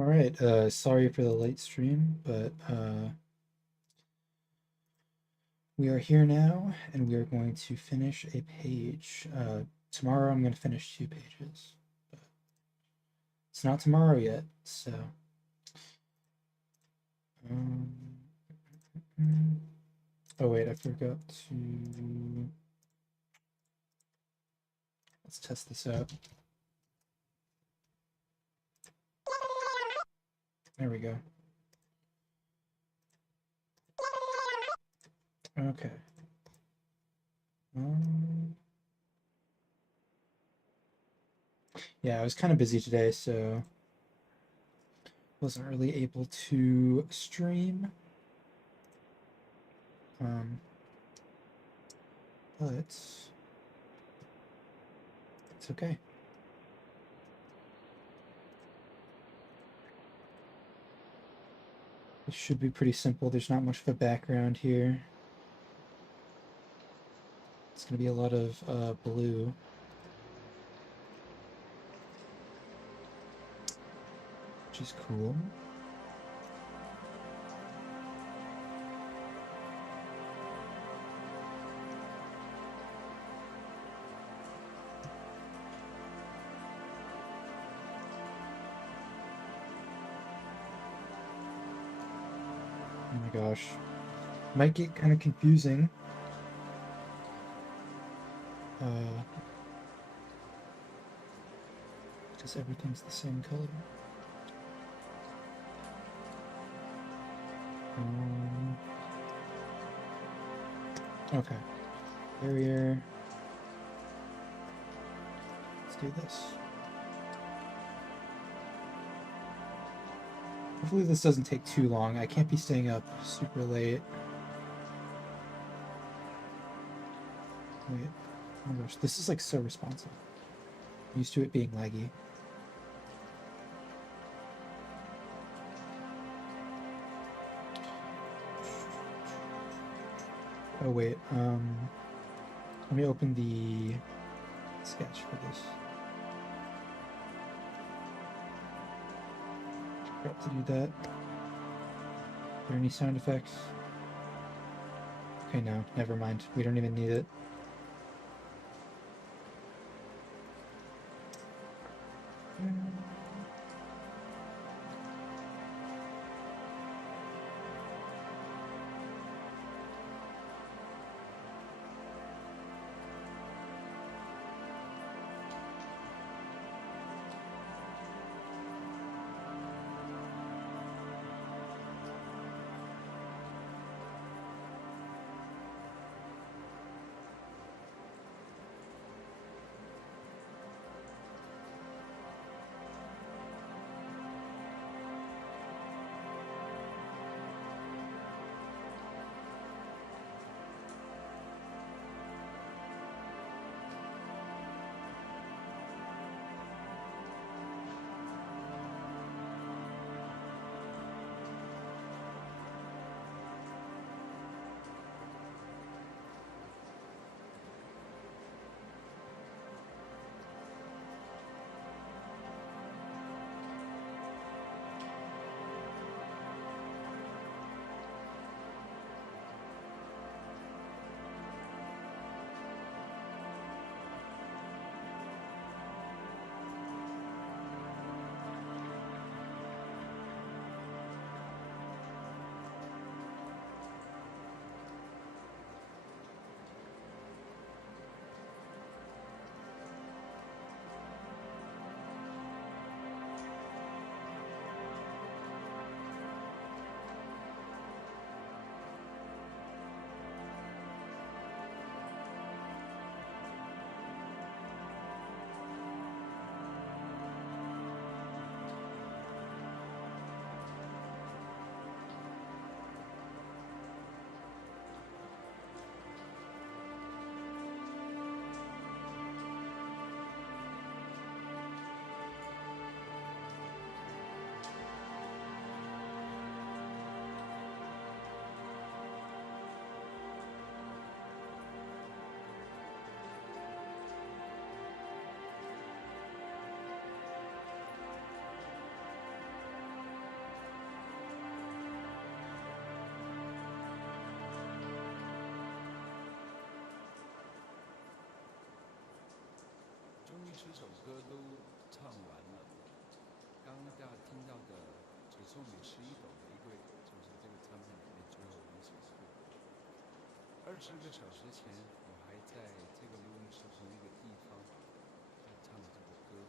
All right, sorry for the late stream, but we are here now, and we are going to finish a page. Tomorrow I'm going to finish 2 pages, but it's not tomorrow yet, so... oh wait, I forgot to... Let's test this out. There we go. Okay. Yeah, I was kind of busy today, so wasn't really able to stream. But it's okay. It should be pretty simple. There's not much of a background here. It's going to be a lot of blue. Which is cool. Oh my gosh. Might get kind of confusing. Because everything's the same color. Okay. Barrier. Let's do this. Hopefully this doesn't take too long. I can't be staying up super late. Wait. Oh my gosh, this is like so responsive. I'm used to it being laggy. Oh wait, let me open the sketch for this. Forgot to do that. Are there any sound effects? Okay, no, never mind. We don't even need it. 10首歌都唱完了。刚刚大家听到的《只送你11朵玫瑰》，就是这个唱片里面最后一首歌。20个小时前，我还在这个录音室同一个地方在唱这个歌。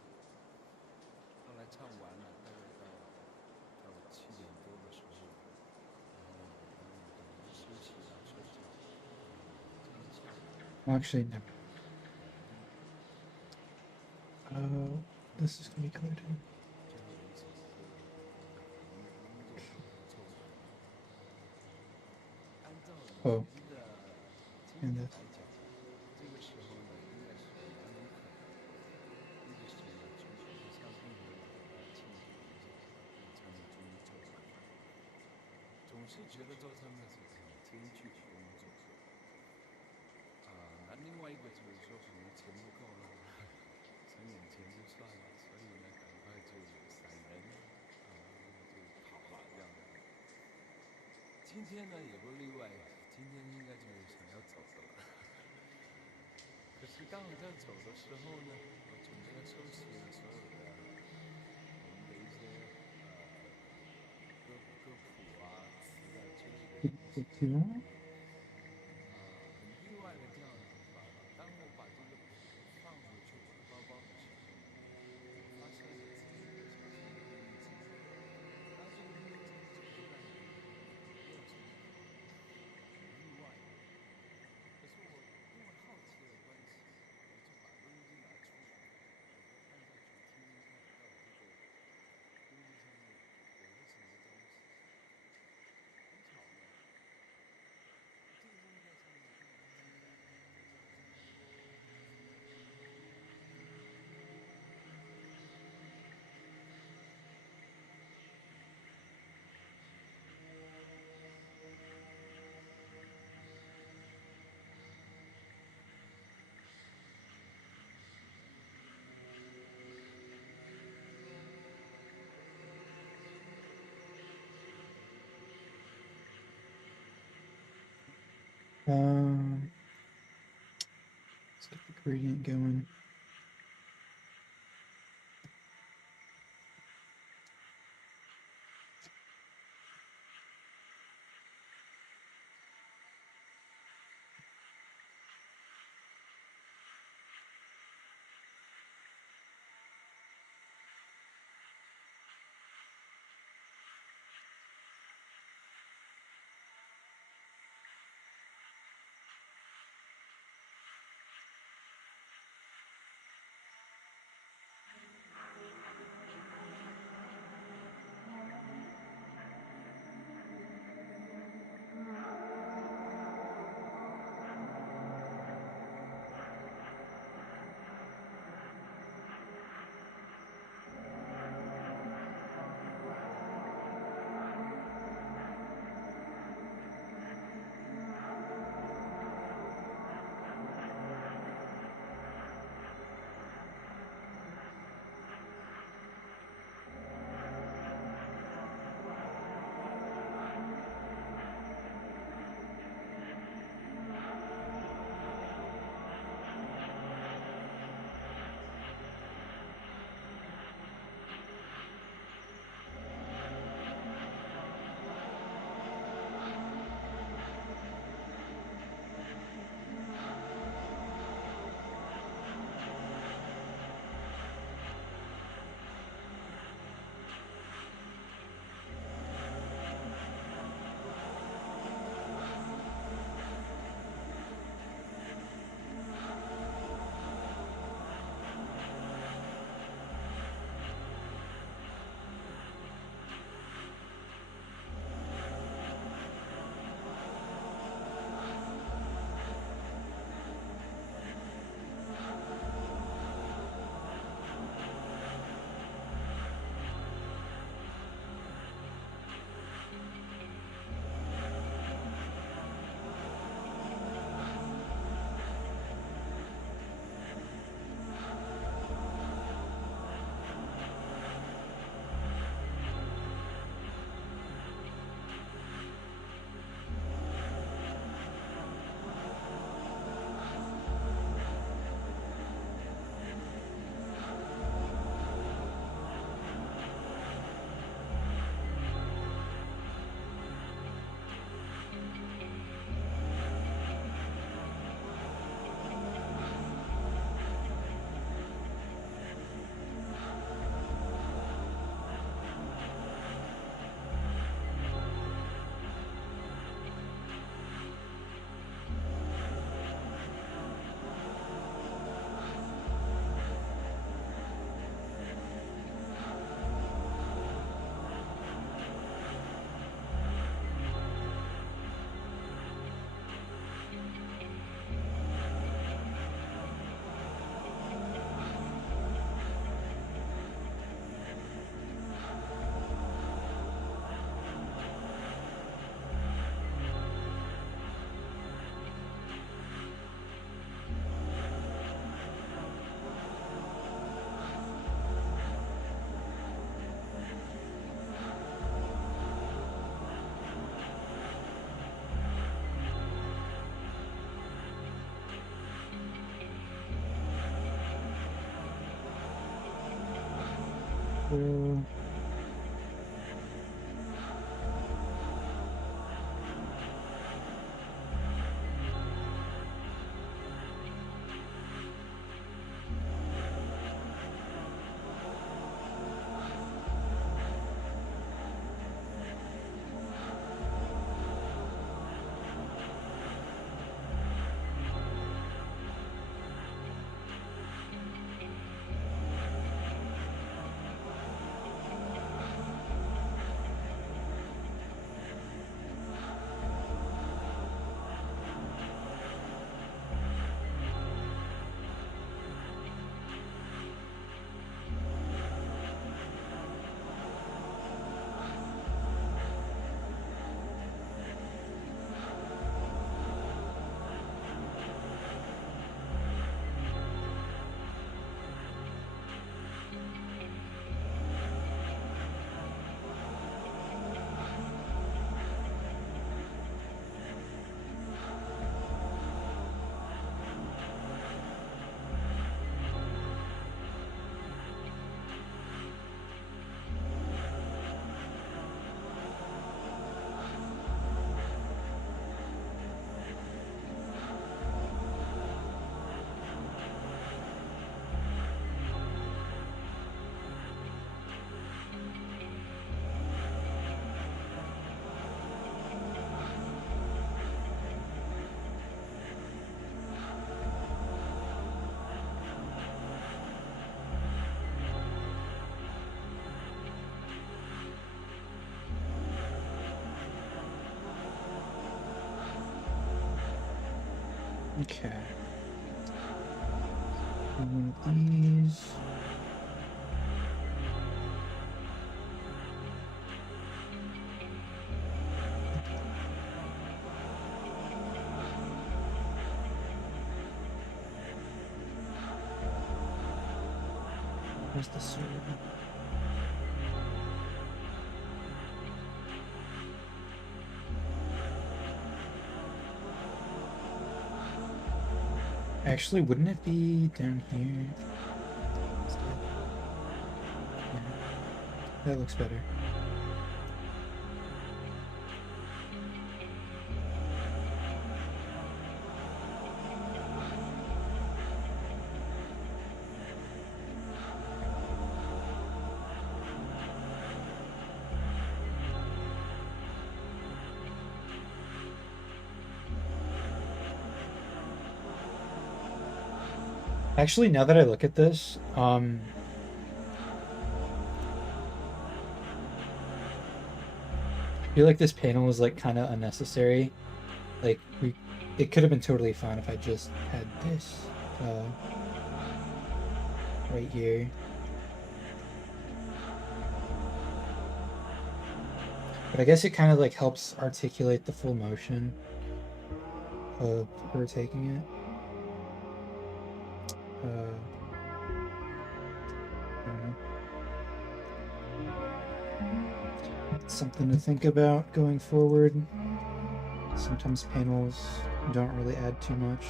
后来唱完了，大概到7点多的时候，然后我休息了睡觉。今天下午。Actually, never. This is gonna be good. 最后一首歌，工作都凑满了。按照以前的经典来讲，这个时候呢，应该是比较有可能那个时候呢，出去像任何人都要庆祝一下，唱片终于做完了。总是觉得做唱片是很艰巨的工作。那另外一个就是说，可能钱不够了，省点钱就算了，所以呢，赶快就闪人，就跑了这样的。今天呢也不例外，今天应该就是想要走的了。可是刚好在走的时候呢，我准备要收起了所有的我们的一些歌谱啊、词啊之类的东西。很意外的这样子当我把这个放回去我的包包的时候，我发现了自己的小型的录音机。当这个录音机就不在里面，变成很意外的。可是我因为好奇的关系，我就把录音机拿出来，我就按下去听听看，到底这个录音上面有个什么东西。很巧的，这个声音在上面跟我记下来的这个声音。Let's get the gradient going. go. Okay. One of these. Where's the sword? Actually, wouldn't it be down here? Yeah, that looks better. Actually, now that I look at this, I feel like this panel is like kind of unnecessary. Like it could have been totally fine if I just had this right here. But I guess it kind of like helps articulate the full motion of her taking it. I don't know. It's something to think about going forward. Sometimes panels don't really add too much.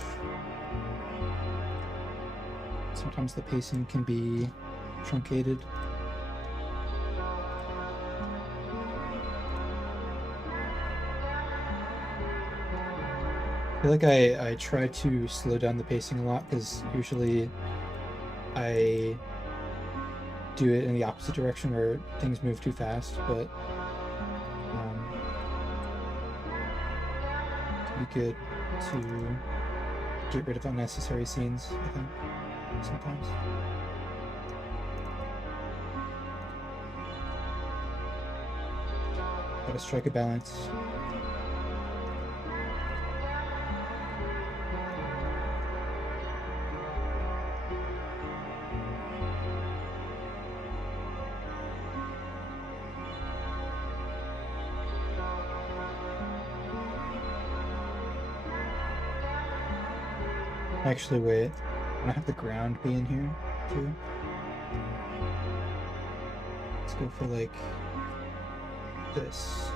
Sometimes the pacing can be truncated. I feel like I try to slow down the pacing a lot because usually I do it in the opposite direction where things move too fast, but it'd be good to get rid of unnecessary scenes, I think, sometimes. Gotta strike a balance. Actually, wait. I'm gonna have the ground be in here, too. Let's go for, like, this.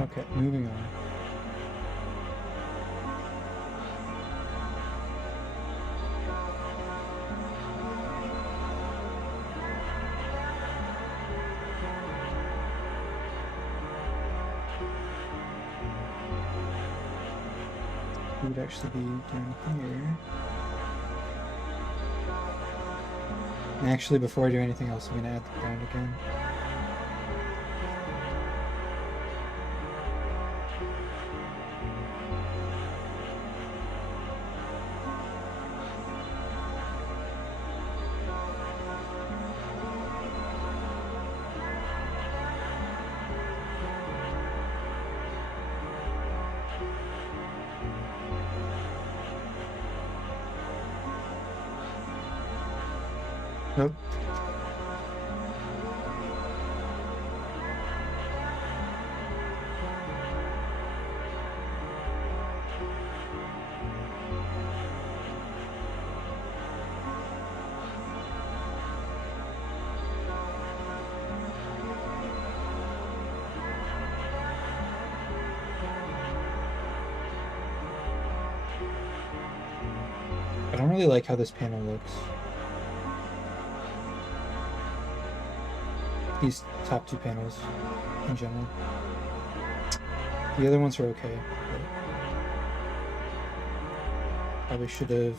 Okay, moving on. We would actually be down here. And actually, before I do anything else, I'm going to add the ground again. Nope. I don't really like how this panel looks. These top two panels in general. The other ones are okay, but probably should have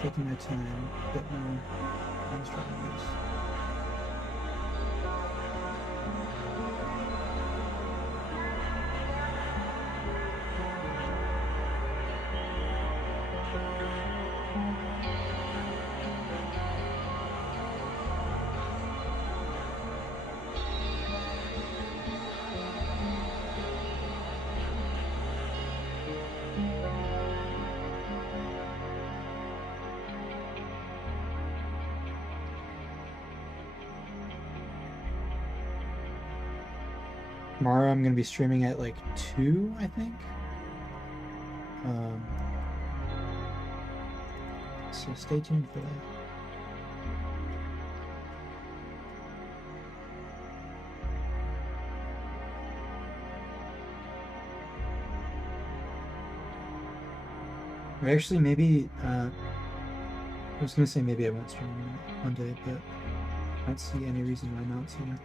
taken my time a bit more on struggling this. Tomorrow I'm going to be streaming at like 2, I think. So stay tuned for that. Or actually, maybe, I was going to say maybe I won't stream on Monday, but I don't see any reason why not to.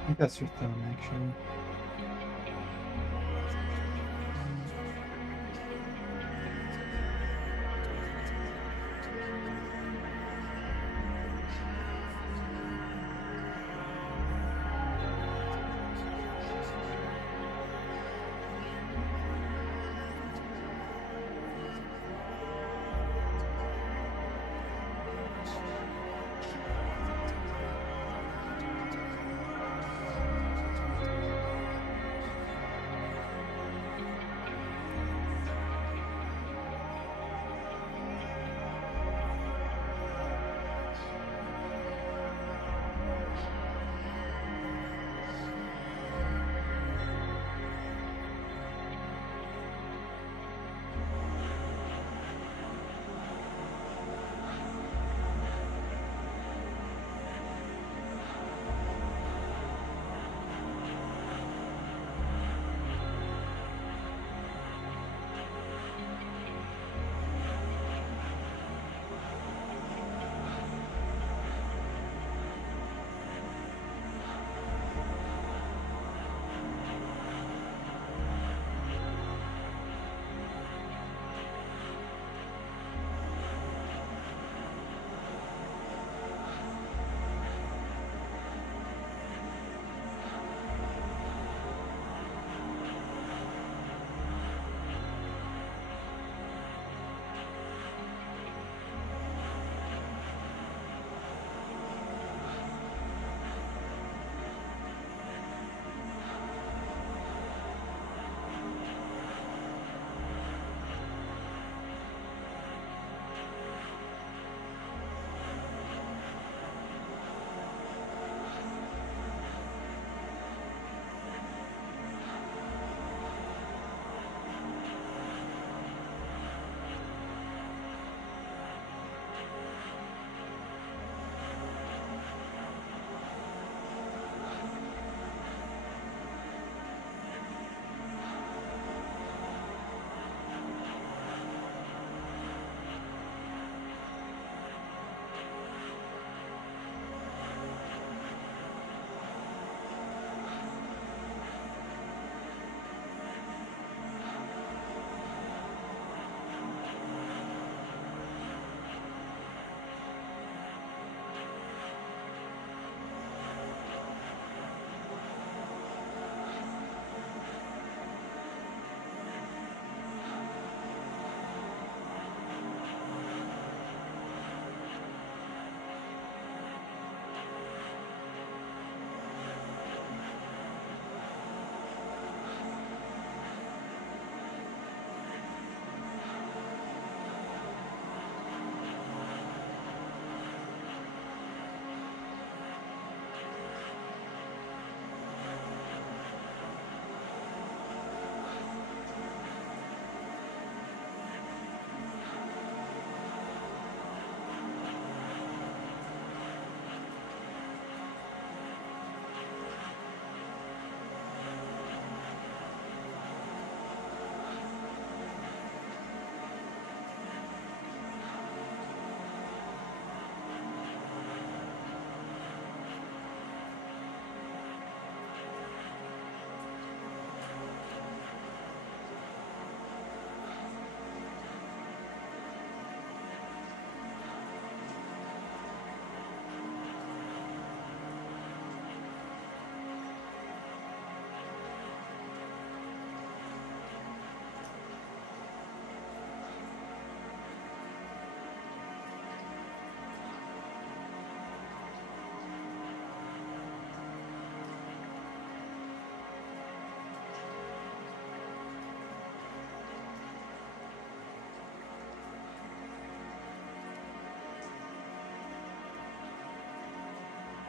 I think that's your thumb, actually.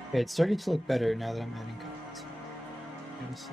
Okay, it's starting to look better now that I'm adding comments. Let me see.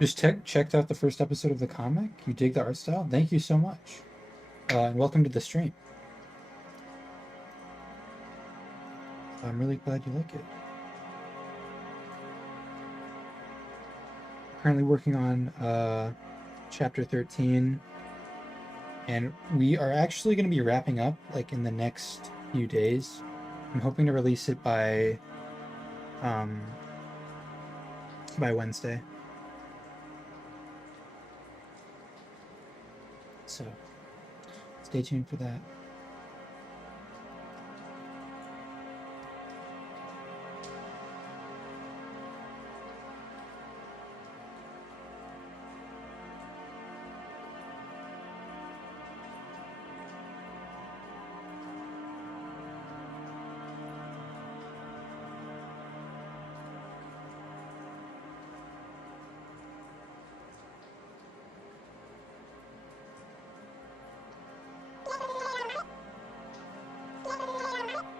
Just checked out the first episode of the comic. You dig the art style? Thank you so much. And welcome to the stream. I'm really glad you like it. Currently working on chapter 13, and we are actually going to be wrapping up like in the next few days. I'm hoping to release it by Wednesday. So stay tuned for that.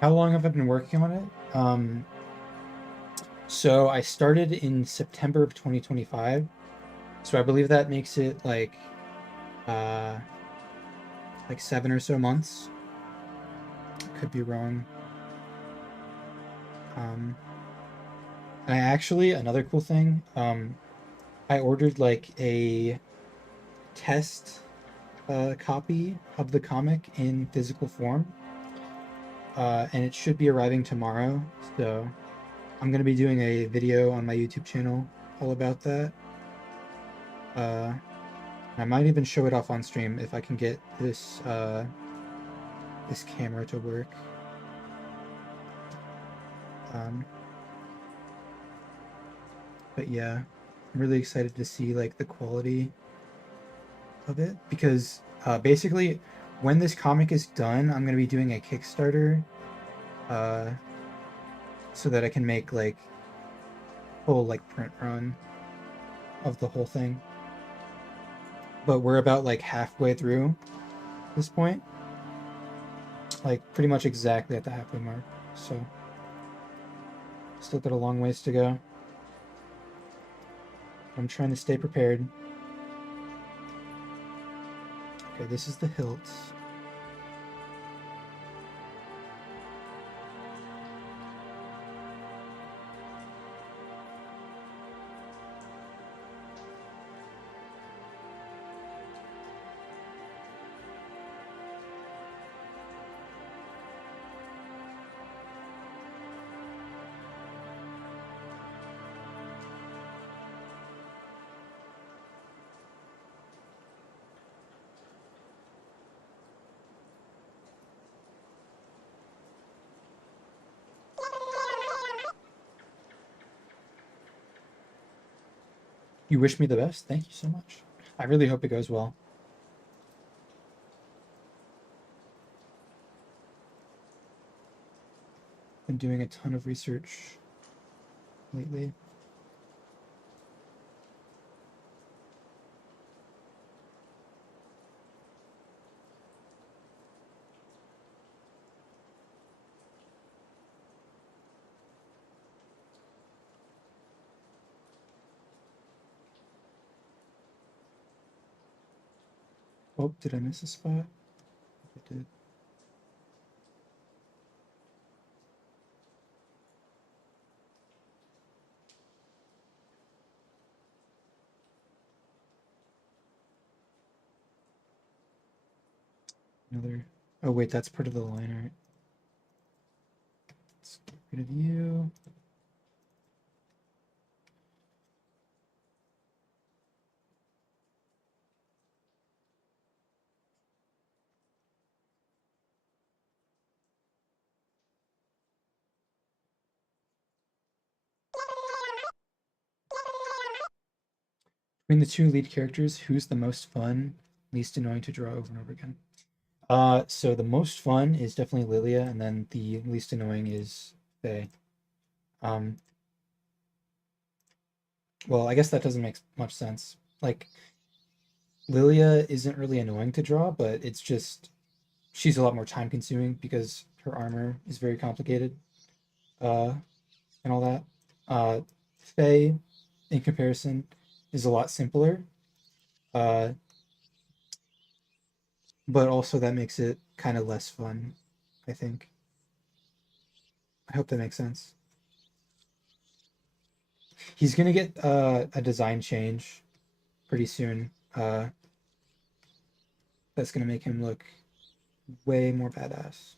How long have I been working on it? So I started in September of 2025. So I believe that makes it like 7 or so months. Could be wrong. I actually, another cool thing, I ordered like a test copy of the comic in physical form. And it should be arriving tomorrow. So I'm going to be doing a video on my YouTube channel all about that. I might even show it off on stream if I can get this this camera to work. But yeah, I'm really excited to see like the quality of it, because basically when this comic is done, I'm going to be doing a Kickstarter so that I can make like full like print run of the whole thing. But we're about like halfway through this point, like pretty much exactly at the halfway mark. So still got a long ways to go. I'm trying to stay prepared. Okay, this is the hilt. You wish me the best? Thank you so much. I really hope it goes well. been doing a ton of research lately. Oh, did I miss a spot? I did. Another. Oh wait, that's part of the line art. Let's get rid of you. Between the two lead characters, who's the most fun, least annoying to draw over and over again? So the most fun is definitely Lilia, and then the least annoying is Faye. Um, well, I guess that doesn't make much sense. Like, Lilia isn't really annoying to draw, but it's just she's a lot more time consuming because her armor is very complicated, uh, and all that. Uh, Faye, in comparison, is a lot simpler, uh, but also that makes it kind of less fun, I think. I hope that makes sense. He's gonna get a design change pretty soon. That's gonna make him look way more badass.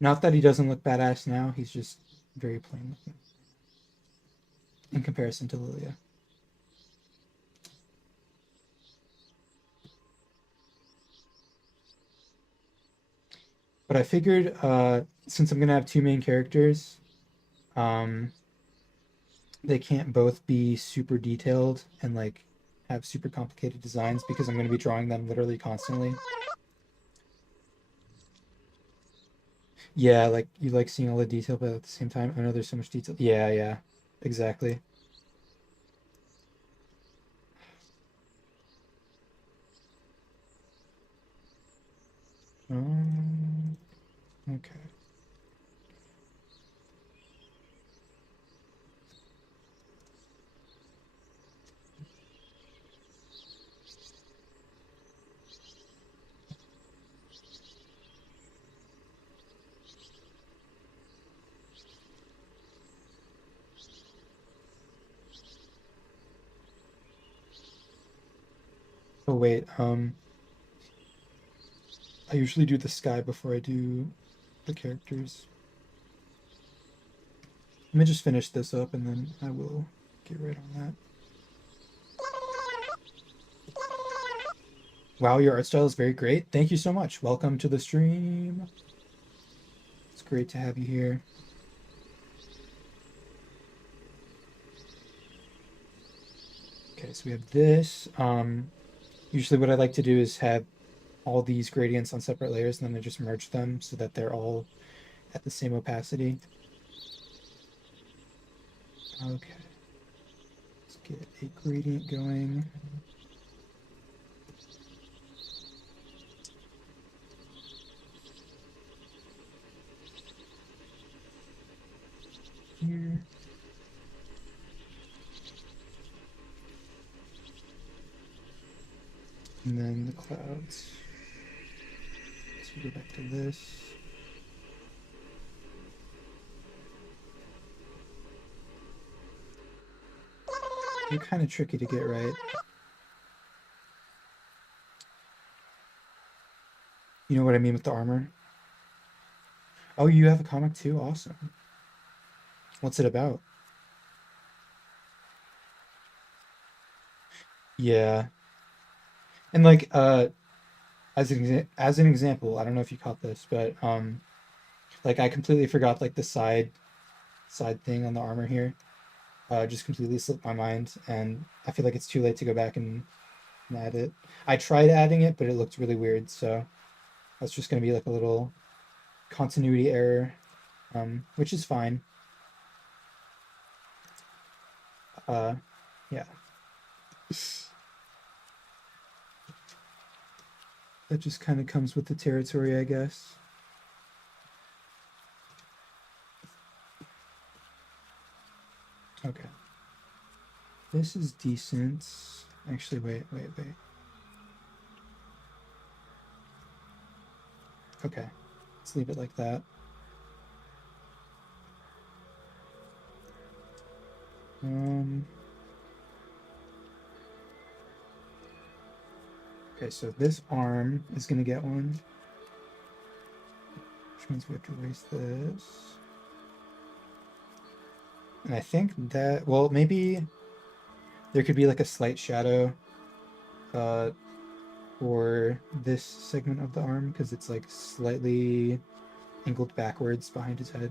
Not that he doesn't look badass now, he's just very plain looking in comparison to Lilia. But I figured since I'm gonna have two main characters, um, they can't both be super detailed and like have super complicated designs because I'm gonna be drawing them literally constantly. Yeah, like you like seeing all the detail, but at the same time, I know there's so much detail. Yeah, yeah, exactly. Um, okay. Oh wait, I usually do the sky before I do the characters. Let me just finish this up and then I will get right on that. Wow, your art style is very great. Thank you so much. Welcome to the stream. It's great to have you here. Okay, so we have this. Usually what I like to do is have all these gradients on separate layers and then I just merge them so that they're all at the same opacity. Okay. Let's get a gradient going. Here. And then the clouds. So we go back to this. They're kind of tricky to get right. You know what I mean with the armor? Oh, you have a comic too? Awesome. What's it about? Yeah. And like as an example, I don't know if you caught this, but like I completely forgot like the side thing on the armor here. Just completely slipped my mind and I feel like it's too late to go back and and add it. I tried adding it, but it looked really weird, so that's just gonna be like a little continuity error, which is fine. Yeah. That just kind of comes with the territory, I guess. Okay. This is decent. Actually, wait. Okay. Let's leave it like that. Okay, so this arm is gonna get one, which means we have to erase this. And I think that, well, maybe there could be like a slight shadow for this segment of the arm because it's like slightly angled backwards behind his head.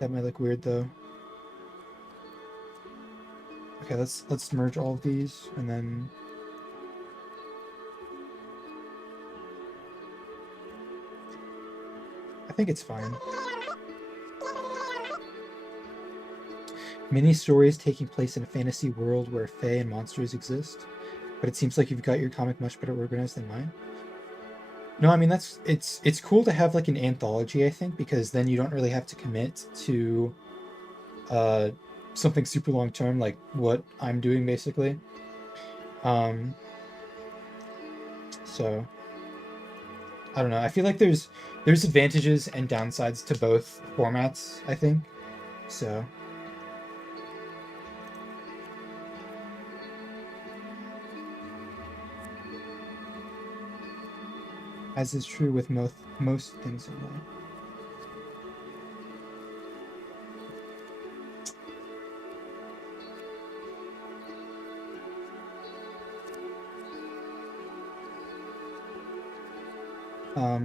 That might look weird though. Okay, let's merge all of these and then I think it's fine. Many stories taking place in a fantasy world where fae and monsters exist, but it seems like you've got your comic much better organized than mine. No, I mean it's cool to have like an anthology, I think, because then you don't really have to commit to something super long term like what I'm doing basically. So I don't know. I feel like there's advantages and downsides to both formats, I think. So as is true with most things in life.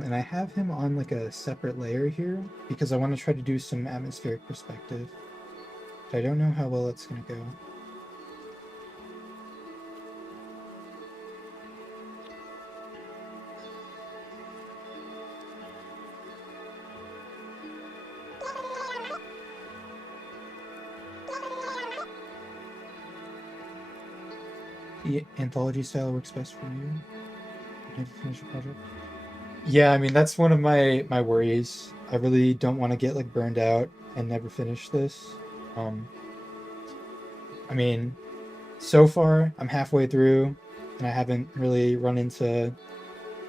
And I have him on like a separate layer here because I want to try to do some atmospheric perspective. But I don't know how well it's going to go. The anthology style works best for you. Never finish a project. Yeah, I mean that's one of my worries. I really don't want to get like burned out and never finish this. I mean, so far I'm halfway through and I haven't really run into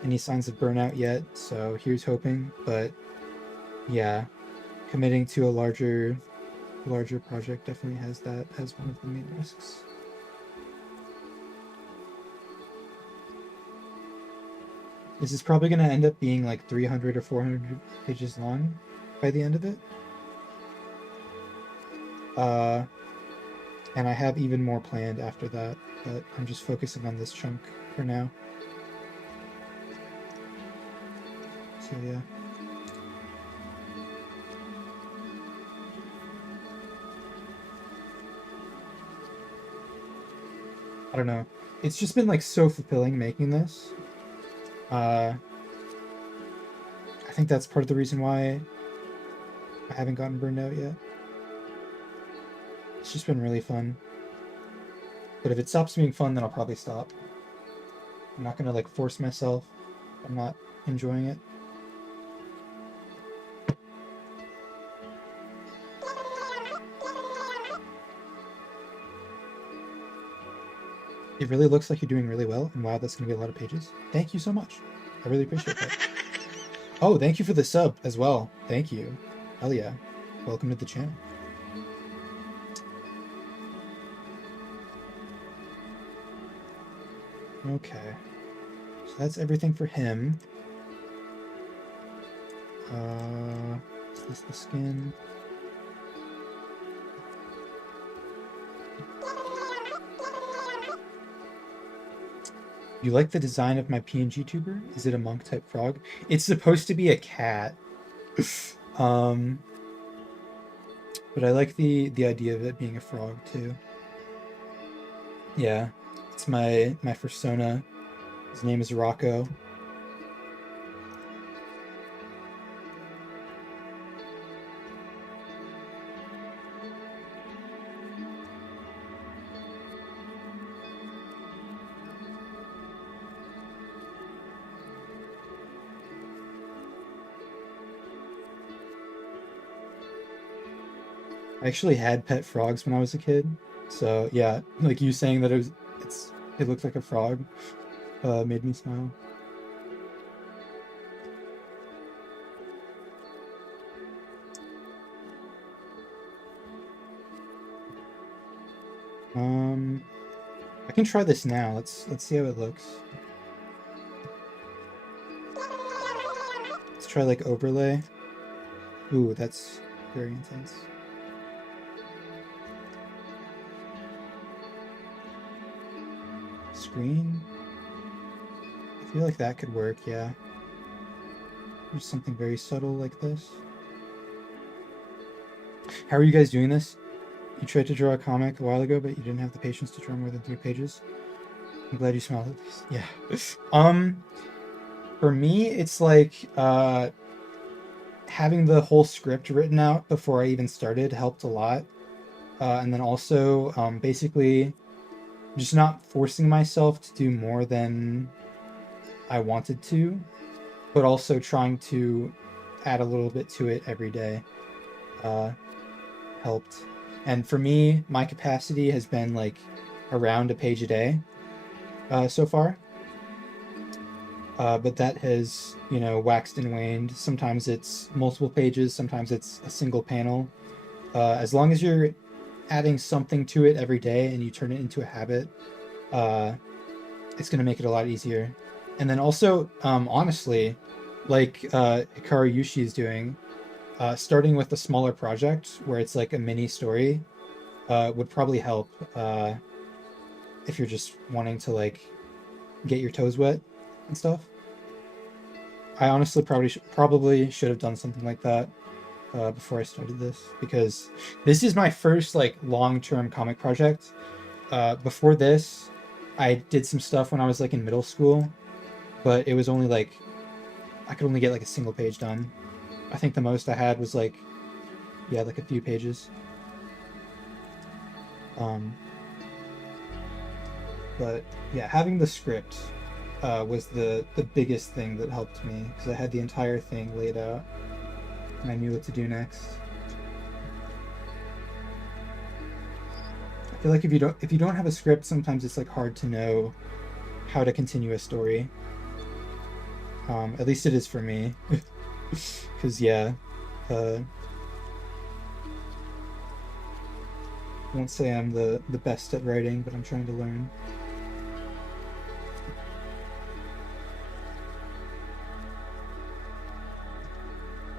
any signs of burnout yet, so here's hoping. But yeah, committing to a larger project definitely has that as one of the main risks. This is probably going to end up being like 300 or 400 pages long by the end of it. And I have even more planned after that, but I'm just focusing on this chunk for now. So yeah. I don't know. It's just been like so fulfilling making this. I think that's part of the reason why I haven't gotten burned out yet. It's just been really fun. But if it stops being fun, then I'll probably stop. I'm not gonna like force myself. I'm not enjoying it. It really looks like you're doing really well, and wow, that's gonna be a lot of pages. Thank you so much. I really appreciate that. Oh, thank you for the sub as well. Thank you. Hell yeah. Welcome to the channel. Okay. So that's everything for him. Is this the skin? You like the design of my PNG tuber? Is it a monk type frog? It's supposed to be a cat. But I like the idea of it being a frog too. Yeah, it's my persona. His name is Rocco. I actually had pet frogs when I was a kid. So yeah, like you saying that it looked like a frog made me smile. Um, I can try this now. Let's see how it looks. Let's try like overlay. Ooh, that's very intense. Screen. I feel like that could work, yeah. Just something very subtle like this. How are you guys doing this? You tried to draw a comic a while ago, but you didn't have the patience to draw more than 3 pages. I'm glad you smiled at least. Yeah. For me, it's like having the whole script written out before I even started helped a lot. And then also, basically, just not forcing myself to do more than I wanted to, but also trying to add a little bit to it every day helped. And for me, my capacity has been like around a page a day so far. But that has, waxed and waned. Sometimes it's multiple pages, sometimes it's a single panel. As long as you're adding something to it every day and you turn it into a habit, it's going to make it a lot easier. And then also, honestly, like Hikaru Yushi is doing, starting with a smaller project where it's like a mini story would probably help if you're just wanting to like get your toes wet and stuff. I honestly probably should have done something like that before I started this, because this is my first like long-term comic project. Before this, I did some stuff when I was like in middle school, but it was only like I could only get like a single page done. I think the most I had was like a few pages. But yeah, having the script was the biggest thing that helped me, because I had the entire thing laid out and I knew what to do next. I feel like if you don't have a script, sometimes it's like hard to know how to continue a story. At least it is for me, because yeah, I won't say I'm the best at writing, but I'm trying to learn.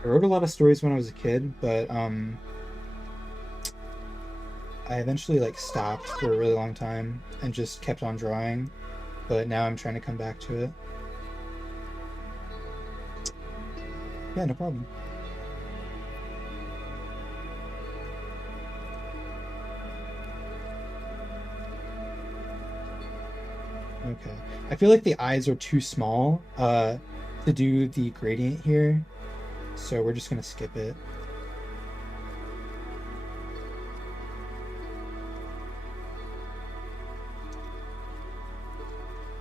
I wrote a lot of stories when I was a kid, but I eventually like stopped for a really long time and just kept on drawing, but now I'm trying to come back to it. Yeah, no problem. Okay. I feel like the eyes are too small to do the gradient here, so we're just gonna skip it.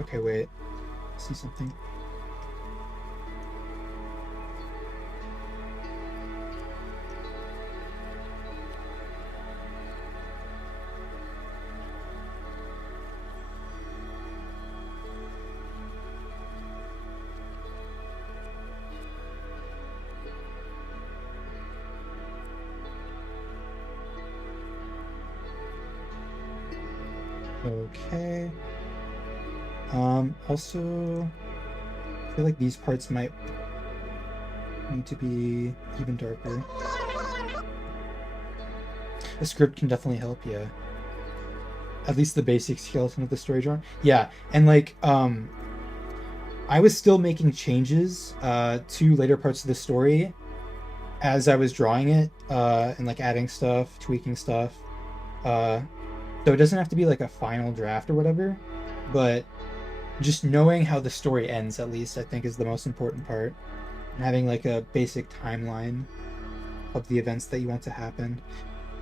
Okay, wait. I see something. Okay. Also, I feel like these parts might need to be even darker. The script can definitely help, yeah. At least the basic skeleton of the story drawing. Yeah, and like, I was still making changes to later parts of the story as I was drawing it, and like adding stuff, tweaking stuff. So it doesn't have to be like a final draft or whatever, but just knowing how the story ends, at least, I think is the most important part. And having like a basic timeline of the events that you want to happen.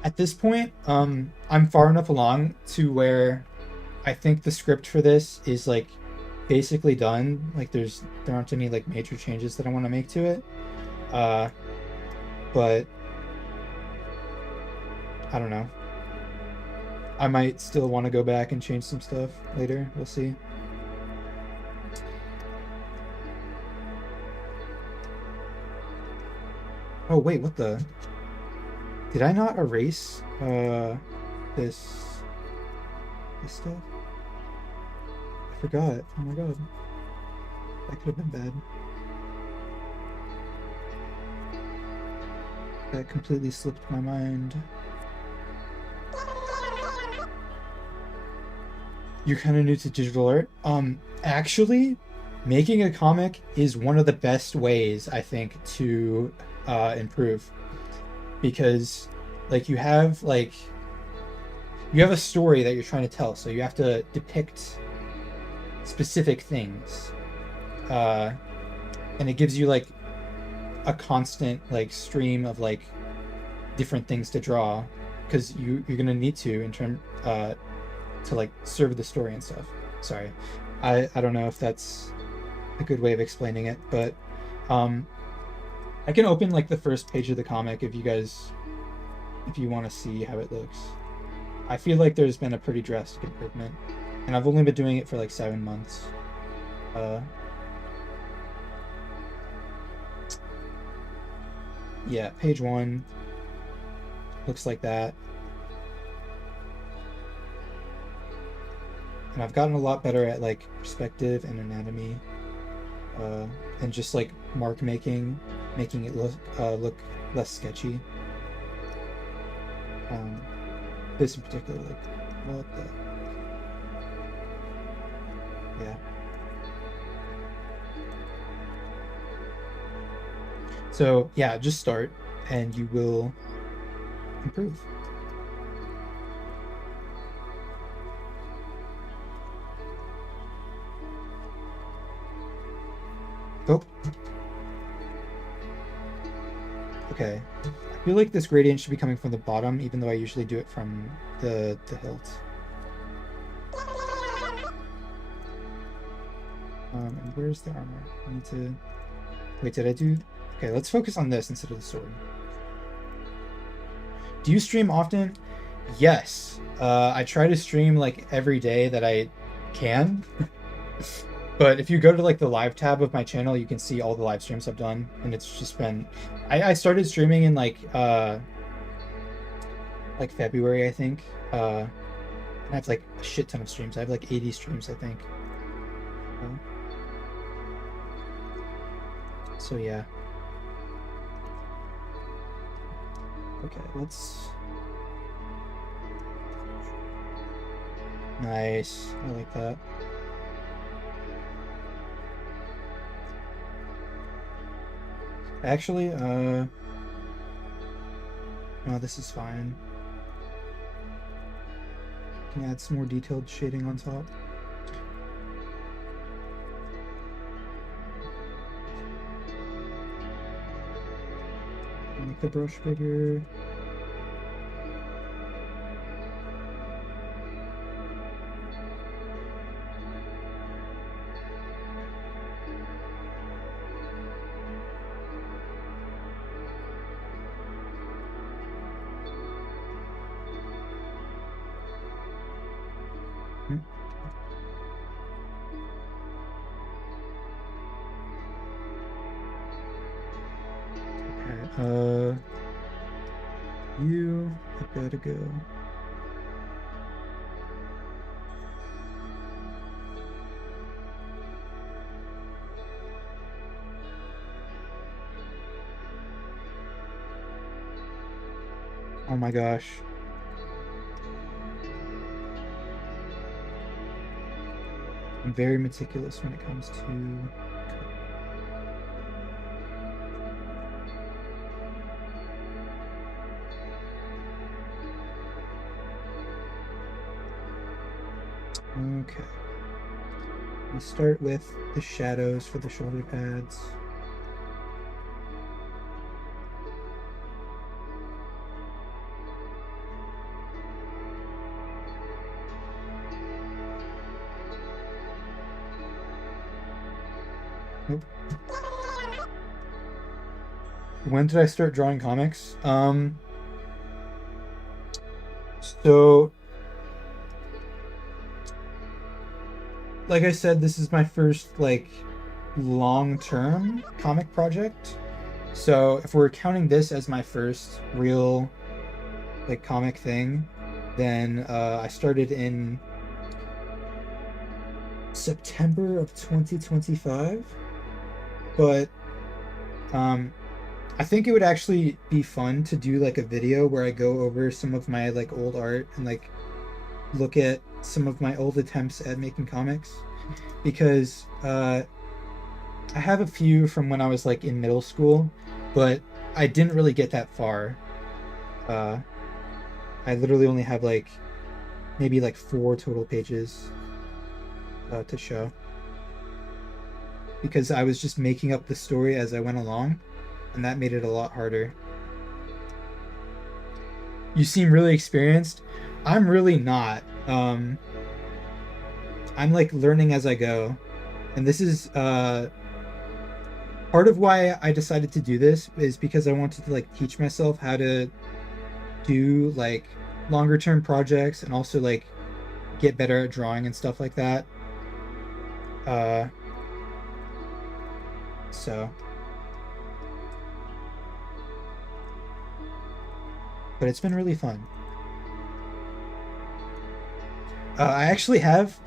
At this point, I'm far enough along to where I think the script for this is like basically done. Like there aren't any like major changes that I want to make to it. Uh, but I don't know. I might still want to go back and change some stuff later. We'll see. Oh wait, what the? Did I not erase this stuff? I forgot. Oh my god. That could have been bad. That completely slipped my mind. You're kind of new to digital art. Actually, making a comic is one of the best ways, I think, to improve. Because like you have a story that you're trying to tell, so you have to depict specific things. And it gives you like a constant like stream of like different things to draw, because you're gonna need to in term to like serve the story and stuff. Sorry, I don't know if that's a good way of explaining it, but I can open like the first page of the comic if you want to see how it looks. I feel like there's been a pretty drastic improvement, and I've only been doing it for like 7 months. Yeah, page 1 looks like that. And I've gotten a lot better at like perspective and anatomy, and just like mark making it look less sketchy. This in particular, like, what the? Yeah. So yeah, just start, and you will improve. Oh. Okay. I feel like this gradient should be coming from the bottom, even though I usually do it from the hilt. And where's the armor? I need to... Wait, did I do... Okay, let's focus on this instead of the sword. Do you stream often? Yes. I try to stream like every day that I can. But if you go to like the live tab of my channel, you can see all the live streams I've done, and it's just been... I started streaming in like February, I think. And I have like a shit ton of streams. I have like 80 streams, I think. So yeah. Okay, let's... Nice. I like that. Actually, no, this is fine. Can add some more detailed shading on top. Make the brush bigger. Okay, you gotta go. Oh my gosh. I'm very meticulous when it comes to... Okay. We start with the shadows for the shoulder pads. Nope. When did I start drawing comics? So like I said, this is my first like long-term comic project. So if we're counting this as my first real like comic thing, then I started in September of 2025. But I think it would actually be fun to do like a video where I go over some of my like old art and like look at some of my old attempts at making comics because I have a few from when I was like in middle school, but I didn't really get that far. Uh, I literally only have like maybe like 4 total pages to show because I was just making up the story as I went along, and that made it a lot harder. You seem really experienced. I'm really not. I'm like learning as I go, and this is part of why I decided to do this is because I wanted to like teach myself how to do like longer term projects and also like get better at drawing and stuff like that. Uh, so, but it's been really fun. I actually have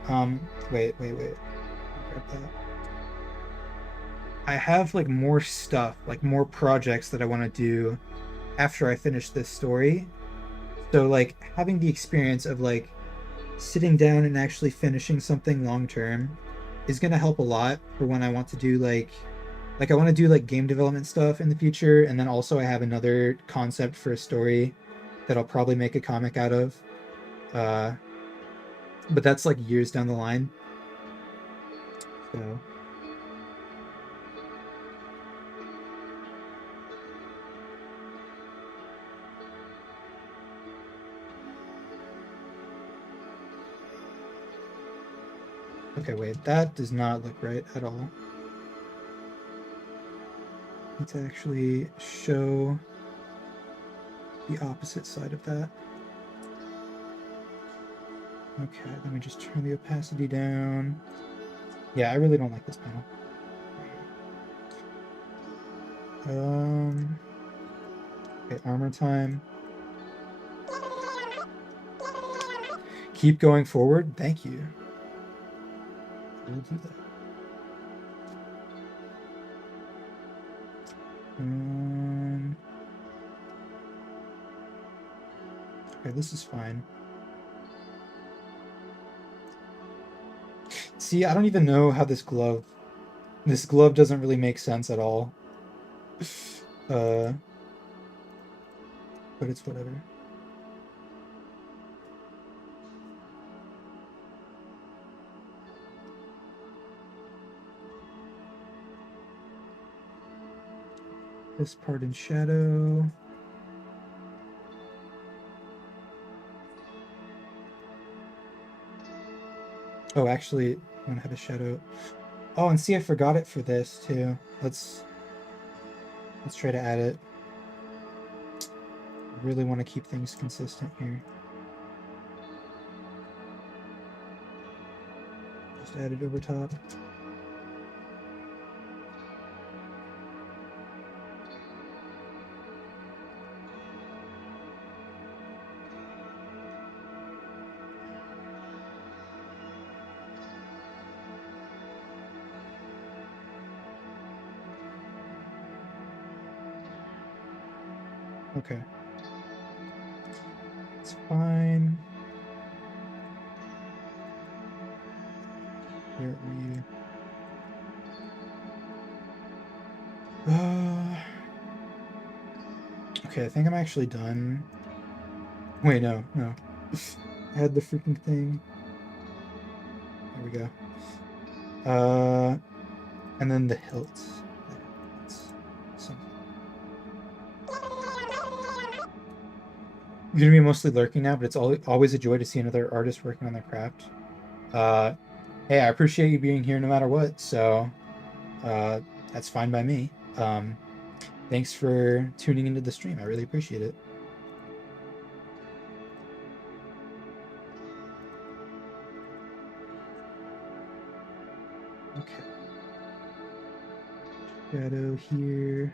wait. Grab that. I have like more stuff, like more projects that I want to do after I finish this story. So like having the experience of like sitting down and actually finishing something long term is gonna help a lot for when I want to do like I want to do like game development stuff in the future, and then also I have another concept for a story that I'll probably make a comic out of. Uh, but that's like years down the line. So okay, wait, that does not look right at all. Let's actually show the opposite side of that. Okay, let me just turn the opacity down. Yeah, I really don't like this panel. Okay, armor time. Keep going forward. Thank you. We'll do that. Okay, this is fine. See, I don't even know how this glove doesn't really make sense at all. But it's whatever. This part in shadow. Oh, actually, I'm gonna have a shadow. Oh, and see, I forgot it for this too. Let's try to add it. I really want to keep things consistent here. Just add it over top. Okay. It's fine. Where are you? Okay, I think I'm actually done. Wait, no. I had the freaking thing. we go. And then the hilt. Something. You're gonna be mostly lurking now, but it's always a joy to see another artist working on their craft. Uh, hey, I appreciate you being here no matter what, so that's fine by me. Thanks for tuning into the stream. I really appreciate it. Okay. Shadow here.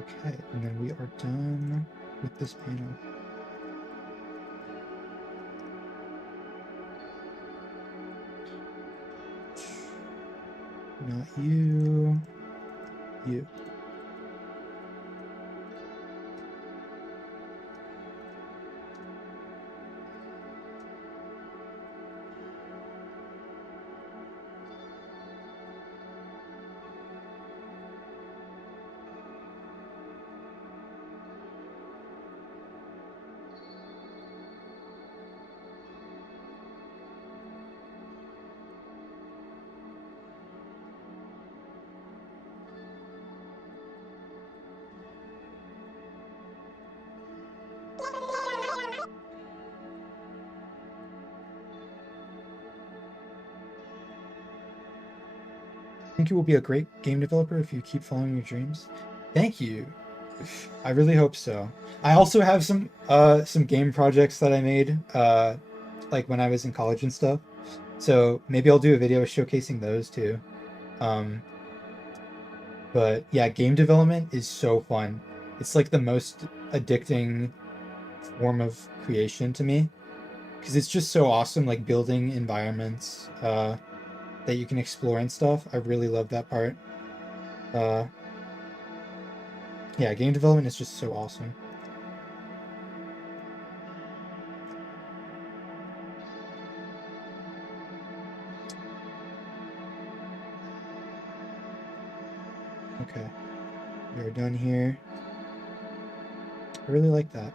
Okay, and then we are done with this panel. Not you. You. I think you will be a great game developer if you keep following your dreams. Thank you. I really hope so. I also have some game projects that I made like when I was in college and stuff. So maybe I'll do a video showcasing those too. Um, but yeah, game development is so fun. It's like the most addicting form of creation to me because it's just so awesome, like building environments that you can explore and stuff. I really love that part. Uh, yeah, game development is just so awesome. Okay, we are done here. I really like that.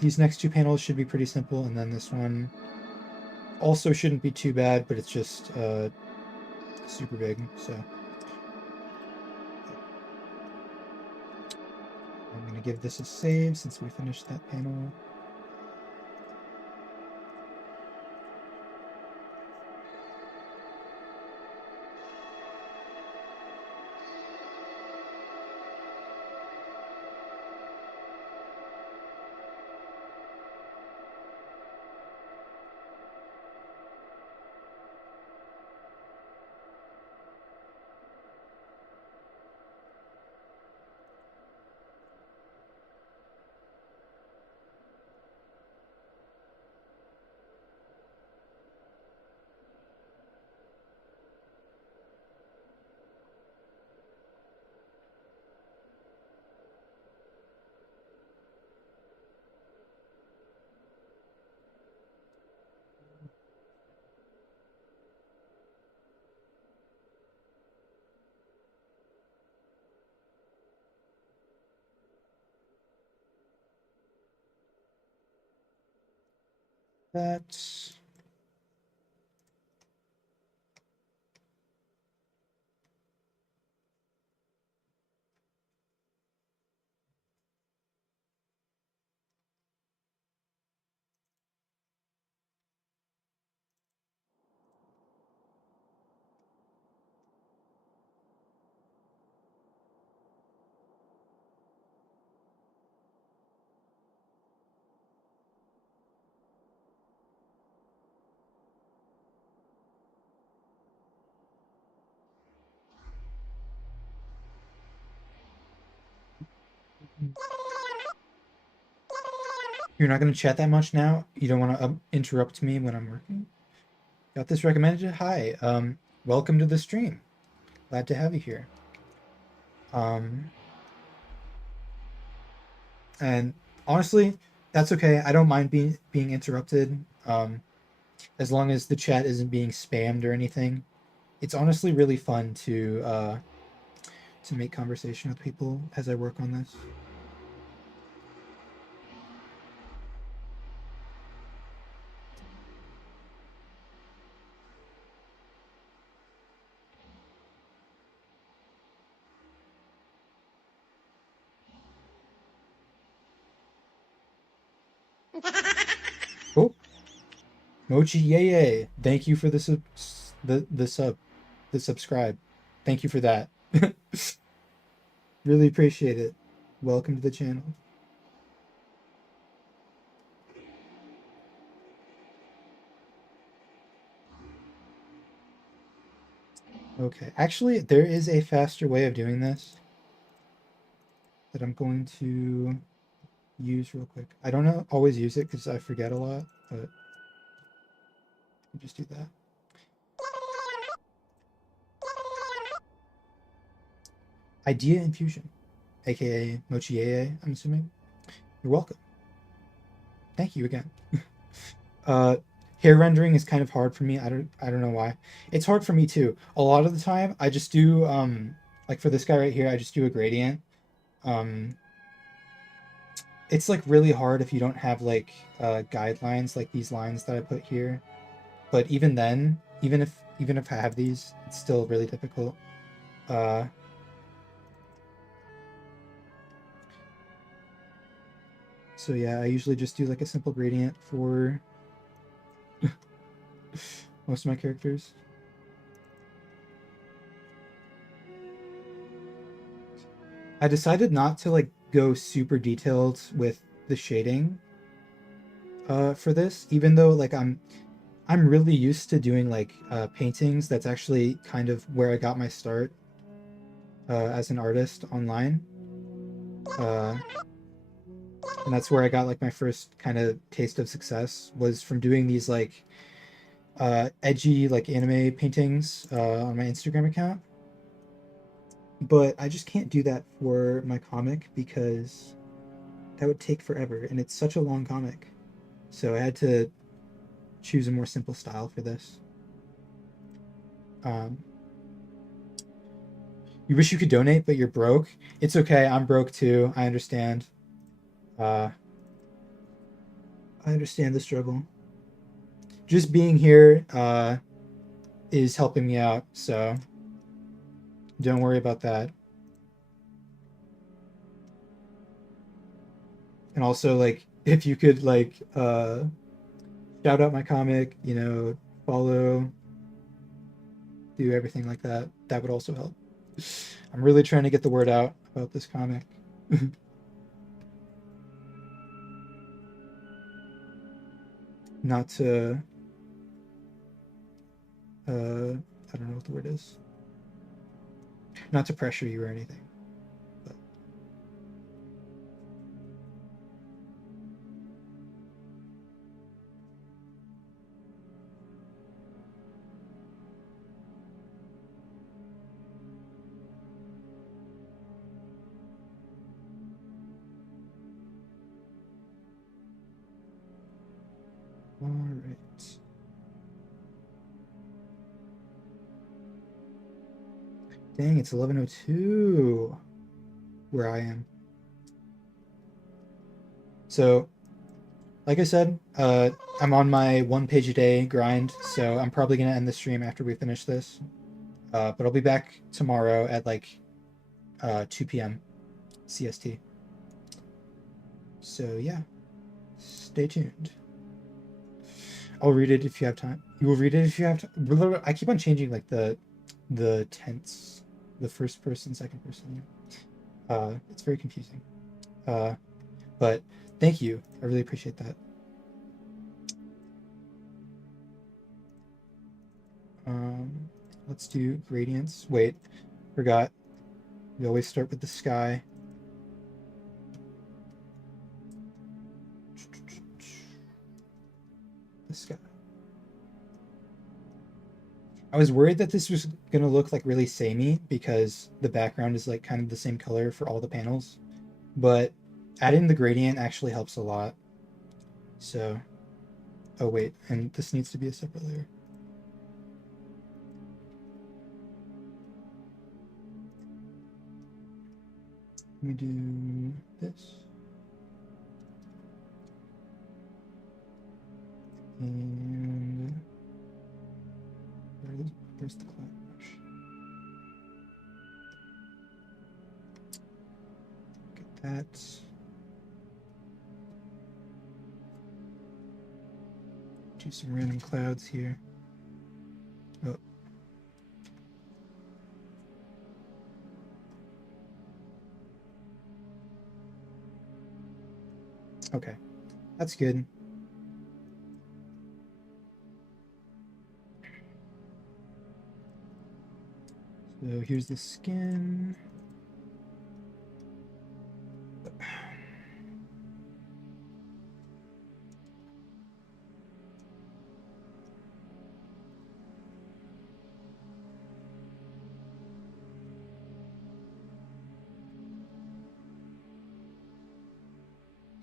These next two panels should be pretty simple, and then this one also shouldn't be too bad, but it's just super big, so I'm gonna give this a save since we finished that panel. That's You're not gonna chat that much now. You don't want to interrupt me when I'm working. Got this recommended. Hi, welcome to the stream. Glad to have you here. Um, and honestly, that's okay. I don't mind being interrupted. As long as the chat isn't being spammed or anything. It's honestly really fun to make conversation with people as I work on this. Oh, Mochi Yay! Thank you for the subscribe. Thank you for that. Really appreciate it. Welcome to the channel. Okay, actually, there is a faster way of doing this that I'm going to use real quick. I don't always use it because I forget a lot, but I'll just do that. Idea Infusion, aka Mochi Yay, I'm assuming. You're welcome. Thank you again. uh, Hair rendering is kind of hard for me. I don't know why. It's hard for me too. A lot of the time, I just do like for this guy right here, I just do a gradient. Um, it's like really hard if you don't have like guidelines like these lines that I put here. But even then, even if I have these, it's still really difficult. Uh, so yeah, I usually just do like a simple gradient for most of my characters. I decided not to like go super detailed with the shading for this, even though like I'm really used to doing like paintings. That's actually kind of where I got my start as an artist online. And that's where I got like my first kind of taste of success was from doing these like edgy like anime paintings on my Instagram account. But I just can't do that for my comic because that would take forever and it's such a long comic. So I had to choose a more simple style for this. Um, you wish you could donate, but you're broke. It's okay. I'm broke too. I understand. Uh, I understand the struggle. Just being here is helping me out, so don't worry about that. And also, like, if you could like shout out my comic, follow, do everything like that, that would also help. I'm really trying to get the word out about this comic. Not to I don't know what the word is. Not to pressure you or anything. But all right. Dang, it's 11:02 where I am. So, like I said, I'm on my 1 page a day grind, so I'm probably gonna end the stream after we finish this. But I'll be back tomorrow at like 2 p.m. CST. So yeah, stay tuned. I'll read it if you have time. You will read it if you have time. I keep on changing like the tense, the first person, second person. It's very confusing. But thank you. I really appreciate that. Um, let's do gradients. Wait, forgot. We always start with the sky. The sky. I was worried that this was gonna look like really samey because the background is like kind of the same color for all the panels, but adding the gradient actually helps a lot. So, oh wait, and this needs to be a separate layer. Let me do this. And where's the cloud brush? Get that. Do some random clouds here. Oh. Okay, that's good. So here's the skin.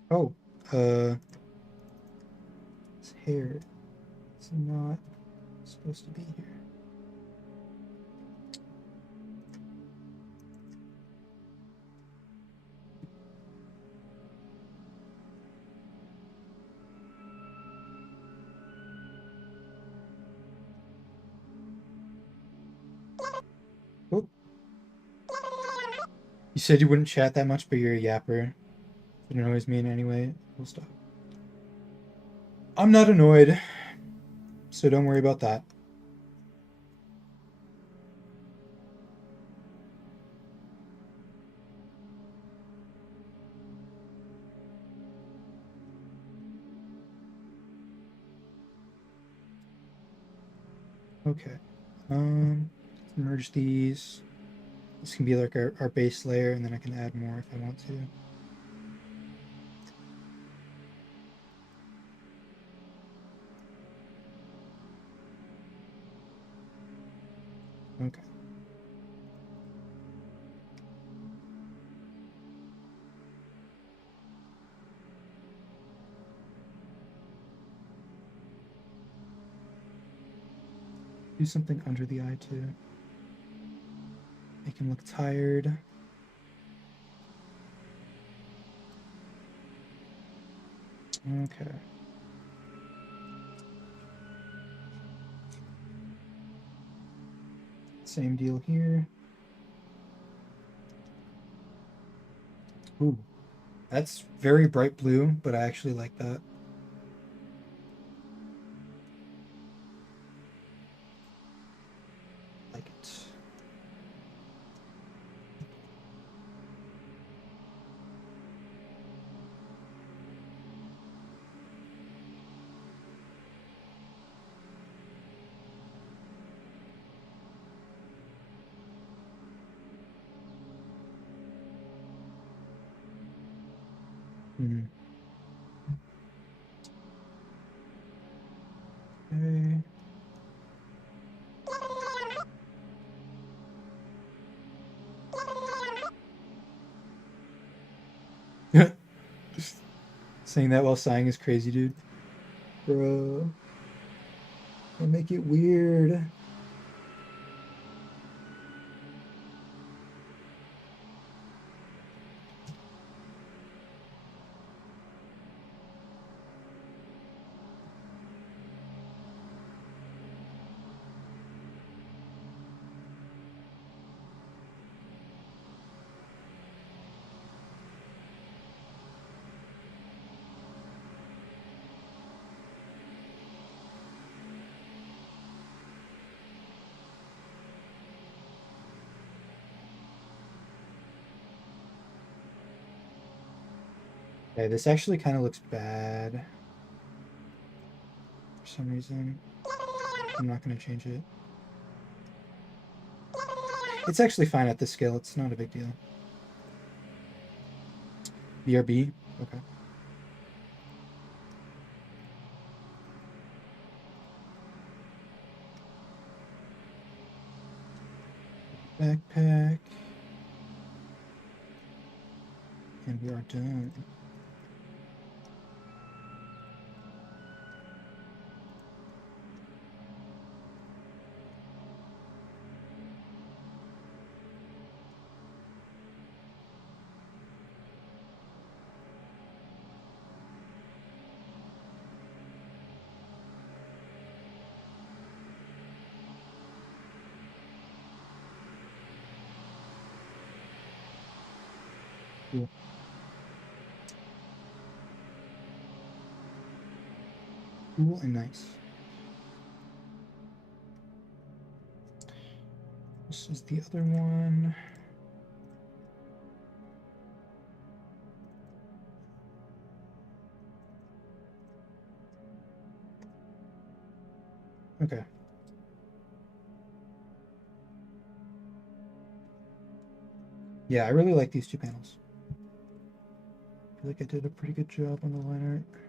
Oh, his hair is not supposed to be here. Oh. You said you wouldn't chat that much, but you're a yapper. It annoys me in any way. We'll stop. I'm not annoyed, so don't worry about that. Okay. Merge these. This can be like our base layer, and then I can add more if I want to. Okay. Do something under the eye too. Make him look tired. Okay. Same deal here. Ooh, that's very bright blue, but I actually like that. Like it. Hmm. Okay. Saying that while sighing is crazy, dude. Bro. Don't make it weird. Okay, this actually kind of looks bad for some reason. I'm not going to change it. It's actually fine at this scale. It's not a big deal. BRB? Okay. Backpack. And we are done. Cool. Cool and nice. This is the other one. Okay. Yeah, I really like these two panels. I feel like I did a pretty good job on the line art.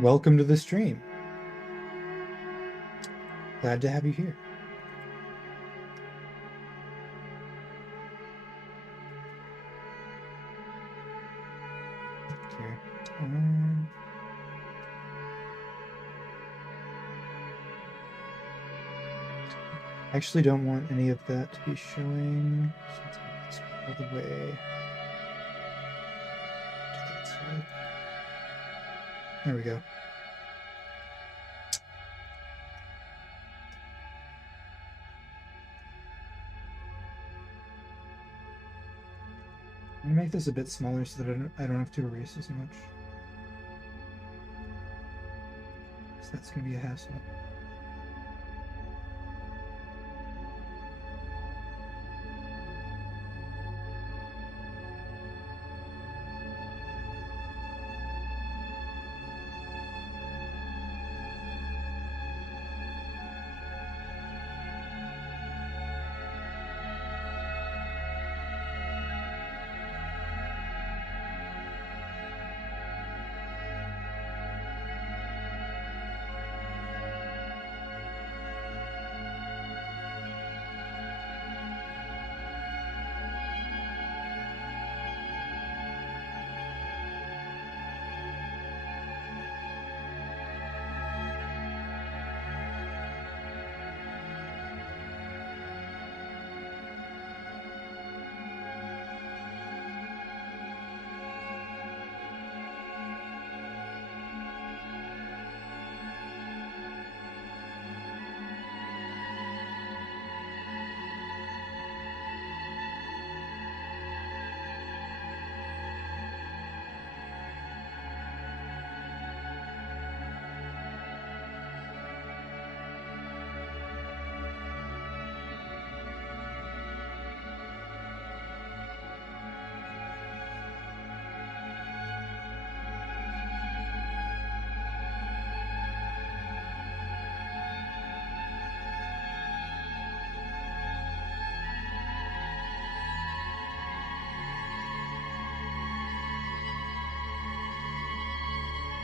Welcome to the stream. Glad to have you here. Okay. I actually don't want any of that to be showing. So let's move this all the way to that side. There we go. I'm gonna make this a bit smaller so that I don't have to erase as much. So that's gonna be a hassle.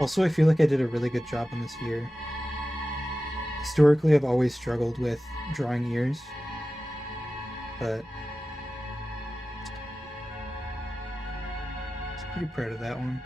Also, I feel like I did a really good job on this ear. Historically, I've always struggled with drawing ears, but I'm pretty proud of that one.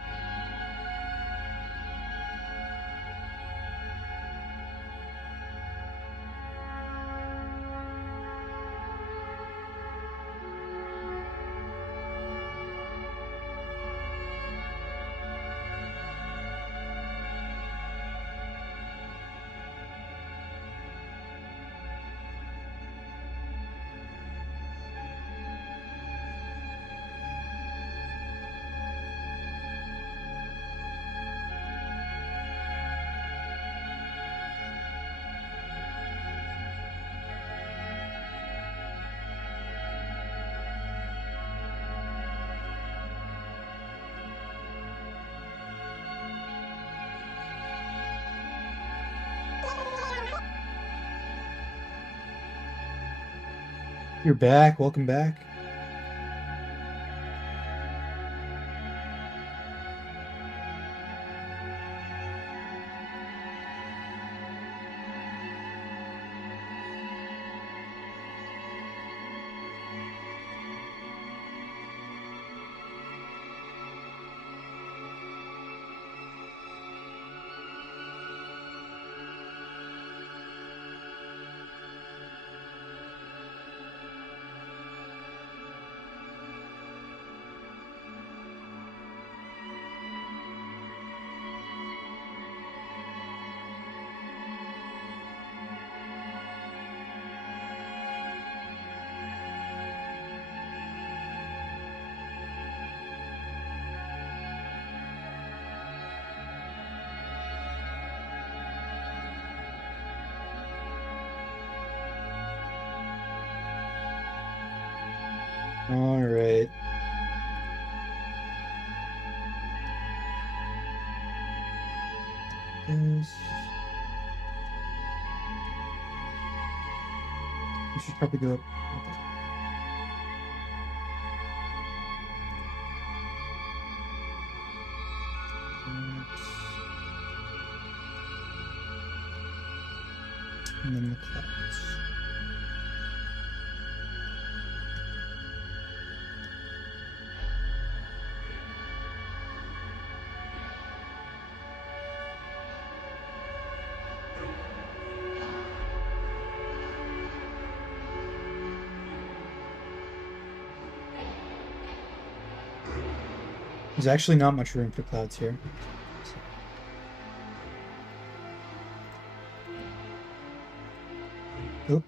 You're back. Welcome back. All right. This. We should probably go up. And then the clouds. There's actually not much room for clouds here. Oh,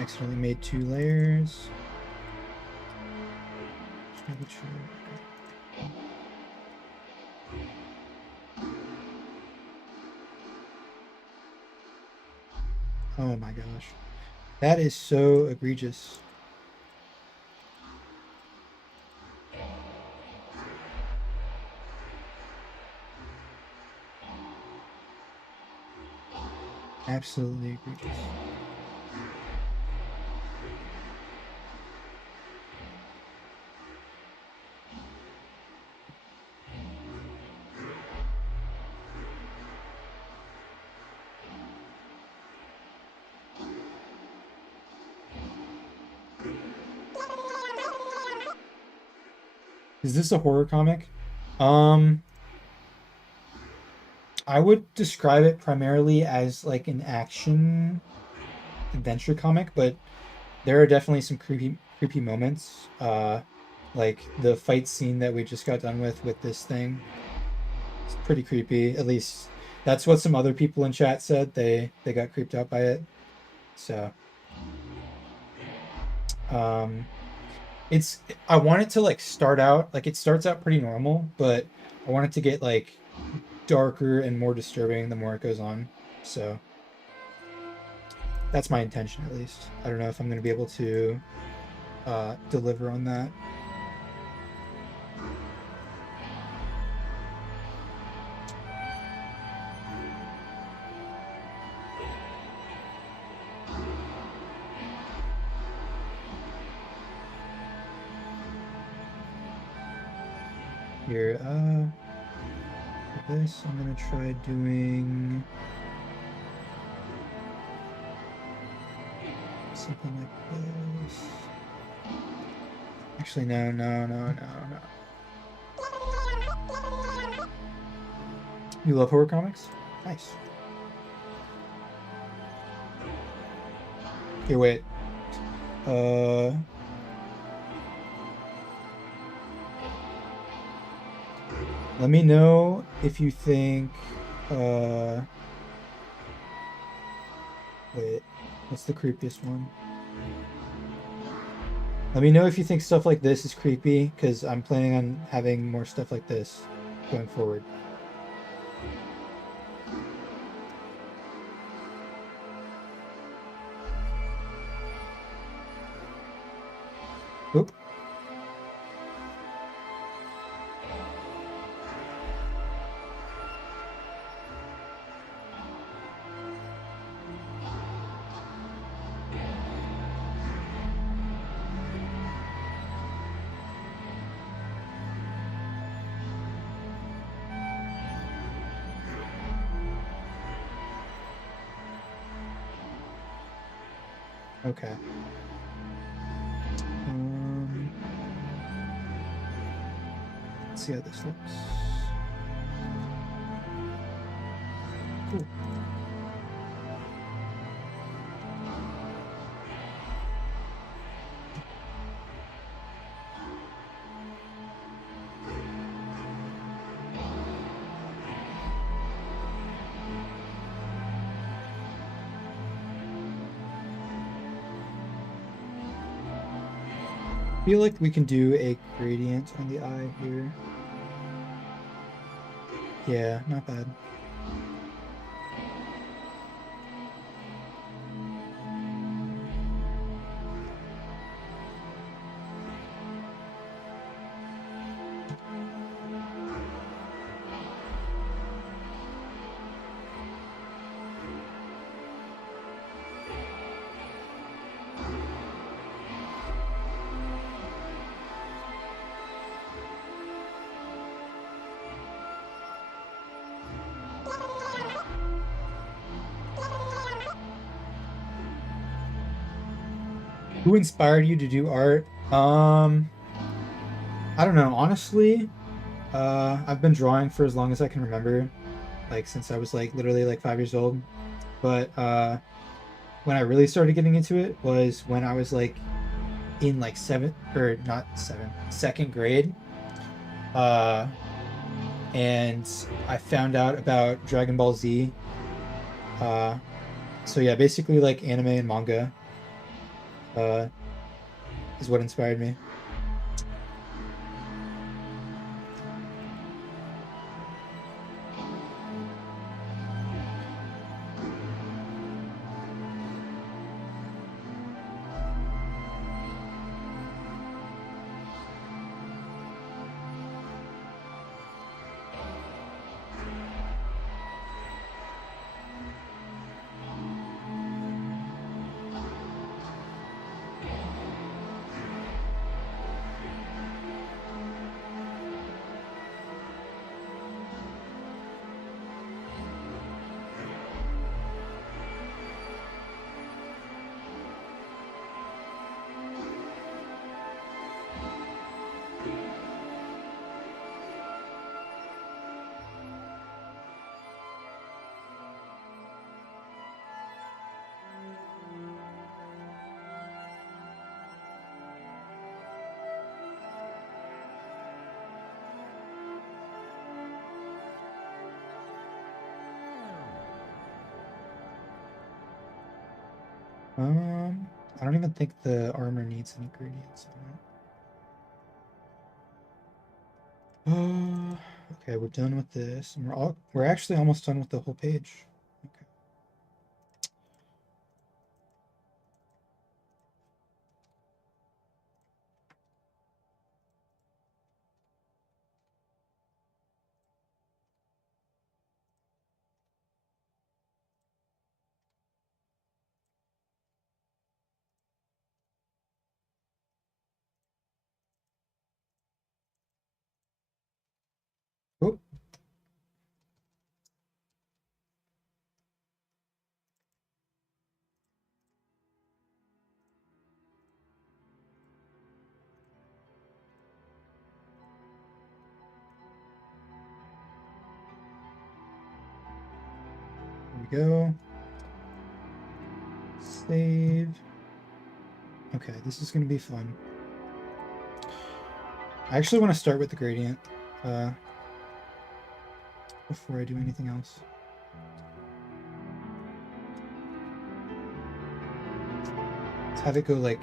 accidentally made 2 layers. Just making sure. Oh my gosh. That is so egregious. Absolutely egregious. Is this a horror comic? I would describe it primarily as like an action adventure comic, but there are definitely some creepy moments. Like the fight scene that we just got done with this thing. It's pretty creepy. At least that's what some other people in chat said. They got creeped out by it. So um it's I want it to like start out like it starts out pretty normal, but I want it to get like darker and more disturbing the more it goes on. So that's my intention, at least. I don't know if I'm going to be able to deliver on that. Here, for this, I'm going to try doing something like this. Actually, no. You love horror comics? Nice. Here, wait. Let me know if you think, wait, what's the creepiest one? Let me know if you think stuff like this is creepy, because I'm planning on having more stuff like this going forward. Oop. Okay. Let's see how this looks. Cool. I feel like we can do a gradient on the eye here. Yeah, not bad. Who inspired you to do art? I don't know. Honestly, I've been drawing for as long as I can remember, like since I was like literally like 5 years old. But when I really started getting into it was when I was like in like seventh or not seventh, second grade. Uh, and I found out about Dragon Ball Z. Uh, so yeah, basically like anime and manga uh, is what inspired me. I don't even think the armor needs any gradients on it. Okay, we're done with this, and we're actually almost done with the whole page. Okay. Oh, here we go. Save. Okay, this is gonna be fun. I actually want to start with the gradient uh, before I do anything else. Let's have it go like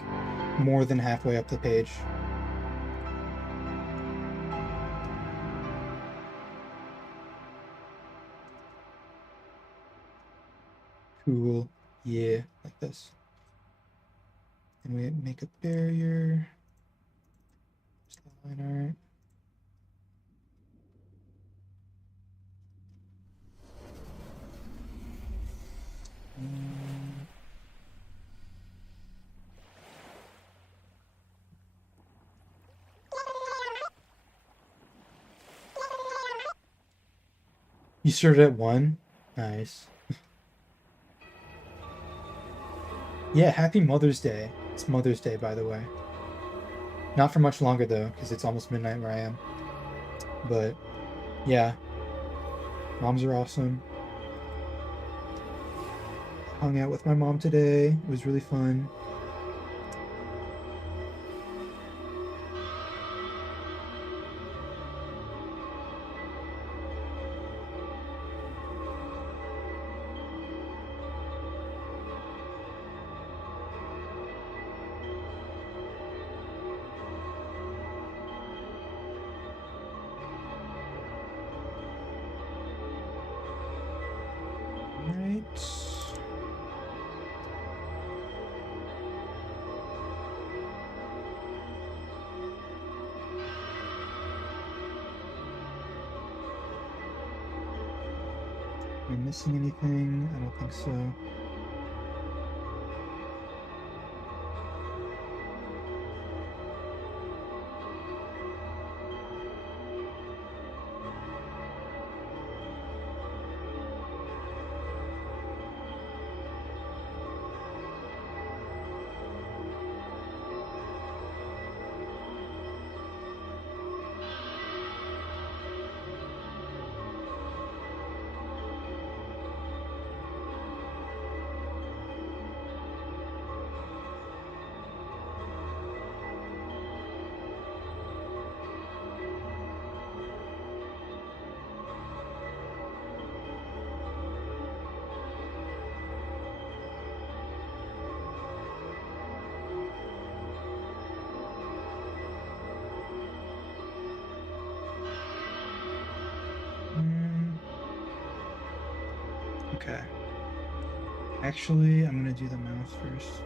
more than halfway up the page. Cool. Yeah, like this. And we make a barrier. Just the line art. You started at 1? Nice. Yeah, happy Mother's Day. It's Mother's Day, by the way. Not for much longer though, because it's almost midnight where I am. But yeah, moms are awesome. Hung out with my mom today. It was really fun. All right. Am I missing anything? I don't think so. Mm, okay. Actually, I'm gonna do the mouth first.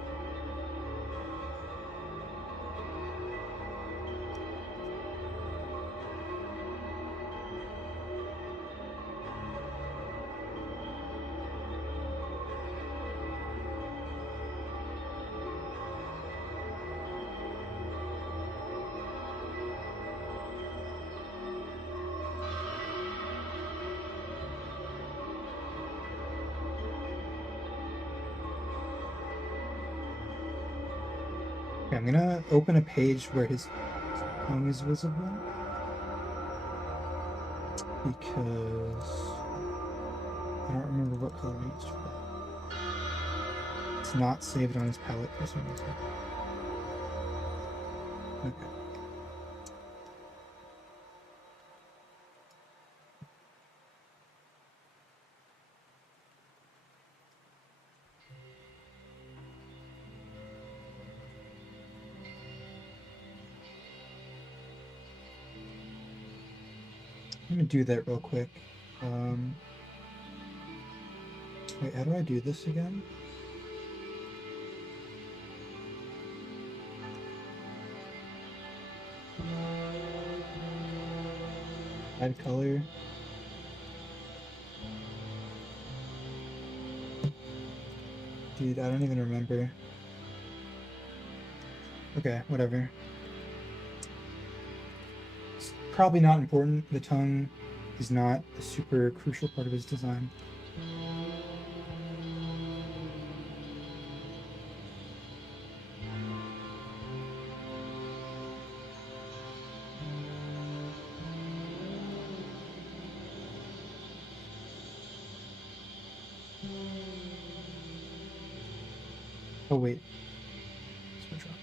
Okay, I'm gonna open a page where his tongue is visible because I don't remember what color we used for that. It's not saved on his palette for some reason. Okay. I'm gonna do that real quick. Um, Wait, how do I do this again? Add color. Dude, I don't even remember. Okay, whatever. It's probably not important. The tongue is not a super crucial part of his design. Oh wait, switch off.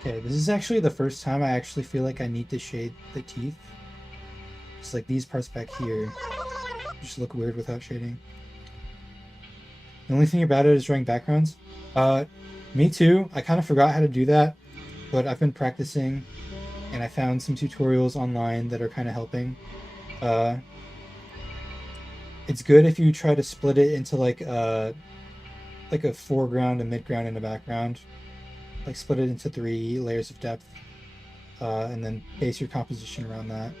Okay, this is actually the first time I actually feel like I need to shade the teeth. Just like these parts back here just look weird without shading. The only thing about it is drawing backgrounds. Uh, Me too. I kind of forgot how to do that, but I've been practicing and I found some tutorials online that are kind of helping. Uh, it's good if you try to split it into like a foreground, a midground, and a background. Like split it into 3 layers of depth, and then base your composition around that.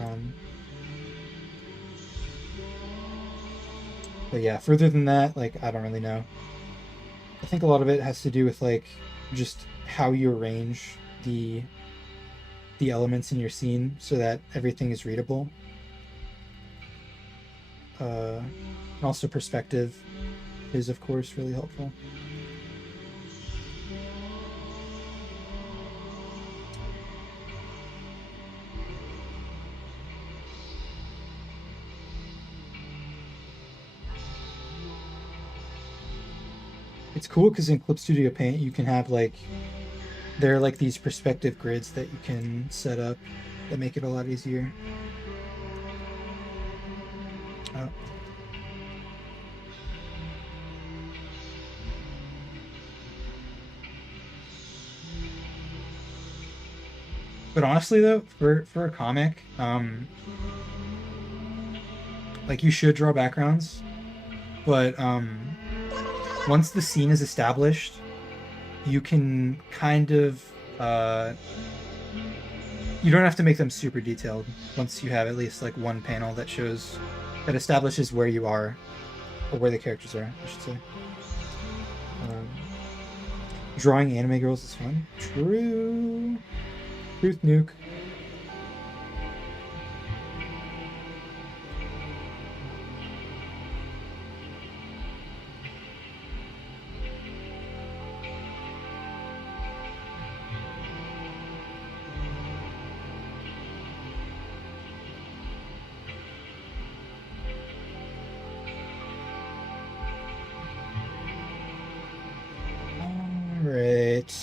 Um, but yeah, further than that, like I don't really know. I think a lot of it has to do with like just how you arrange the elements in your scene so that everything is readable. And also perspective is of course really helpful. It's cool because in Clip Studio Paint you can have like there are like these perspective grids that you can set up that make it a lot easier. Oh. But honestly though, for a comic, like you should draw backgrounds, but once the scene is established, you can kind of you don't have to make them super detailed once you have at least like one panel that shows that establishes where you are or where the characters are, I should say. Um, Drawing anime girls is fun. True. Truth nuke. All right.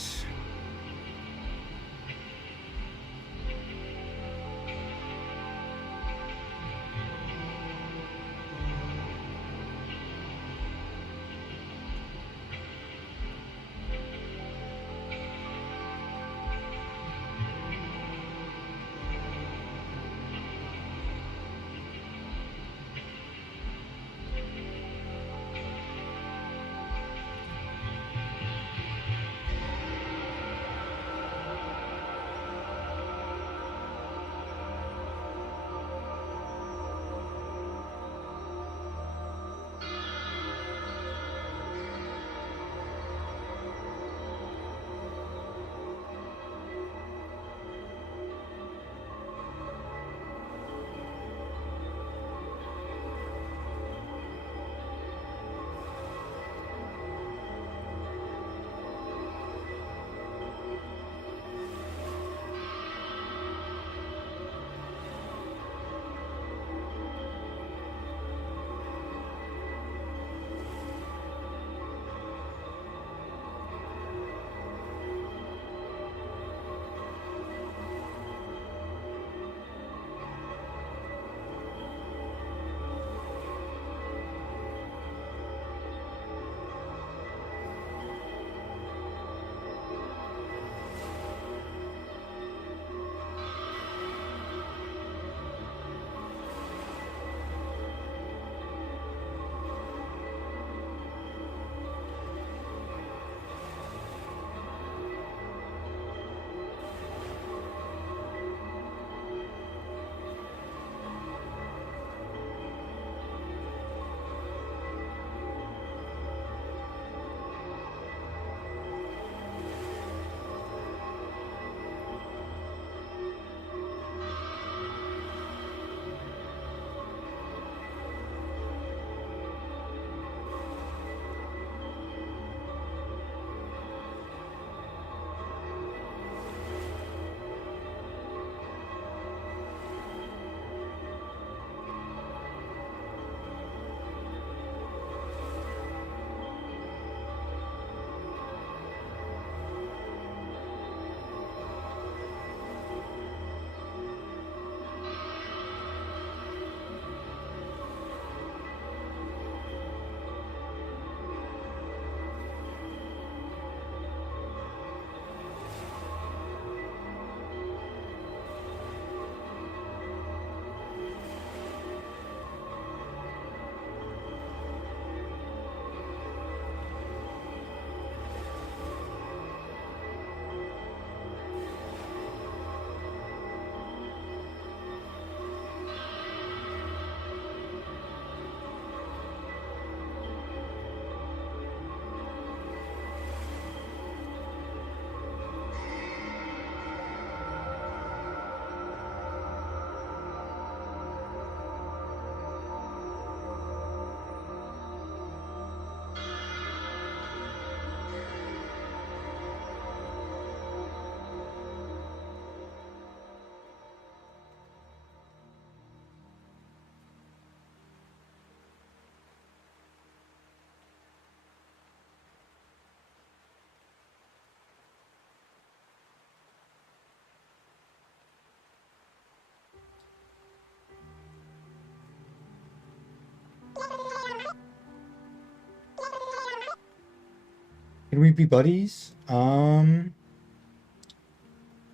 Can we be buddies?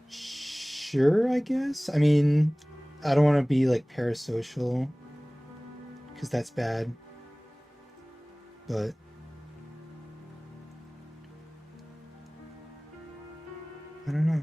Sure, I guess. I mean, I don't want to be like parasocial because that's bad, but I don't know.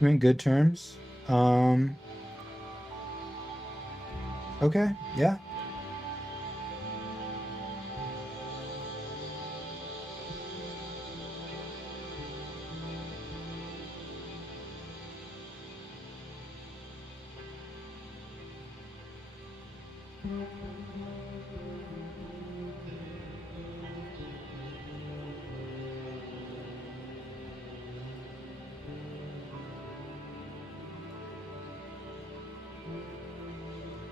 We're in good terms. Um, okay, yeah.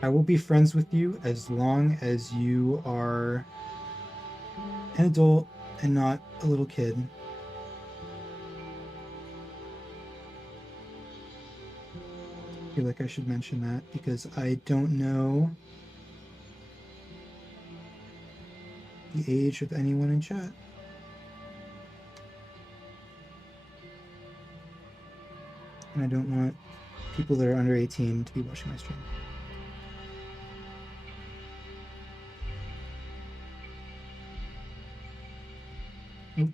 I will be friends with you as long as you are an adult and not a little kid. I feel like I should mention that because I don't know the age of anyone in chat. And I don't want people that are under 18 to be watching my stream. Oop.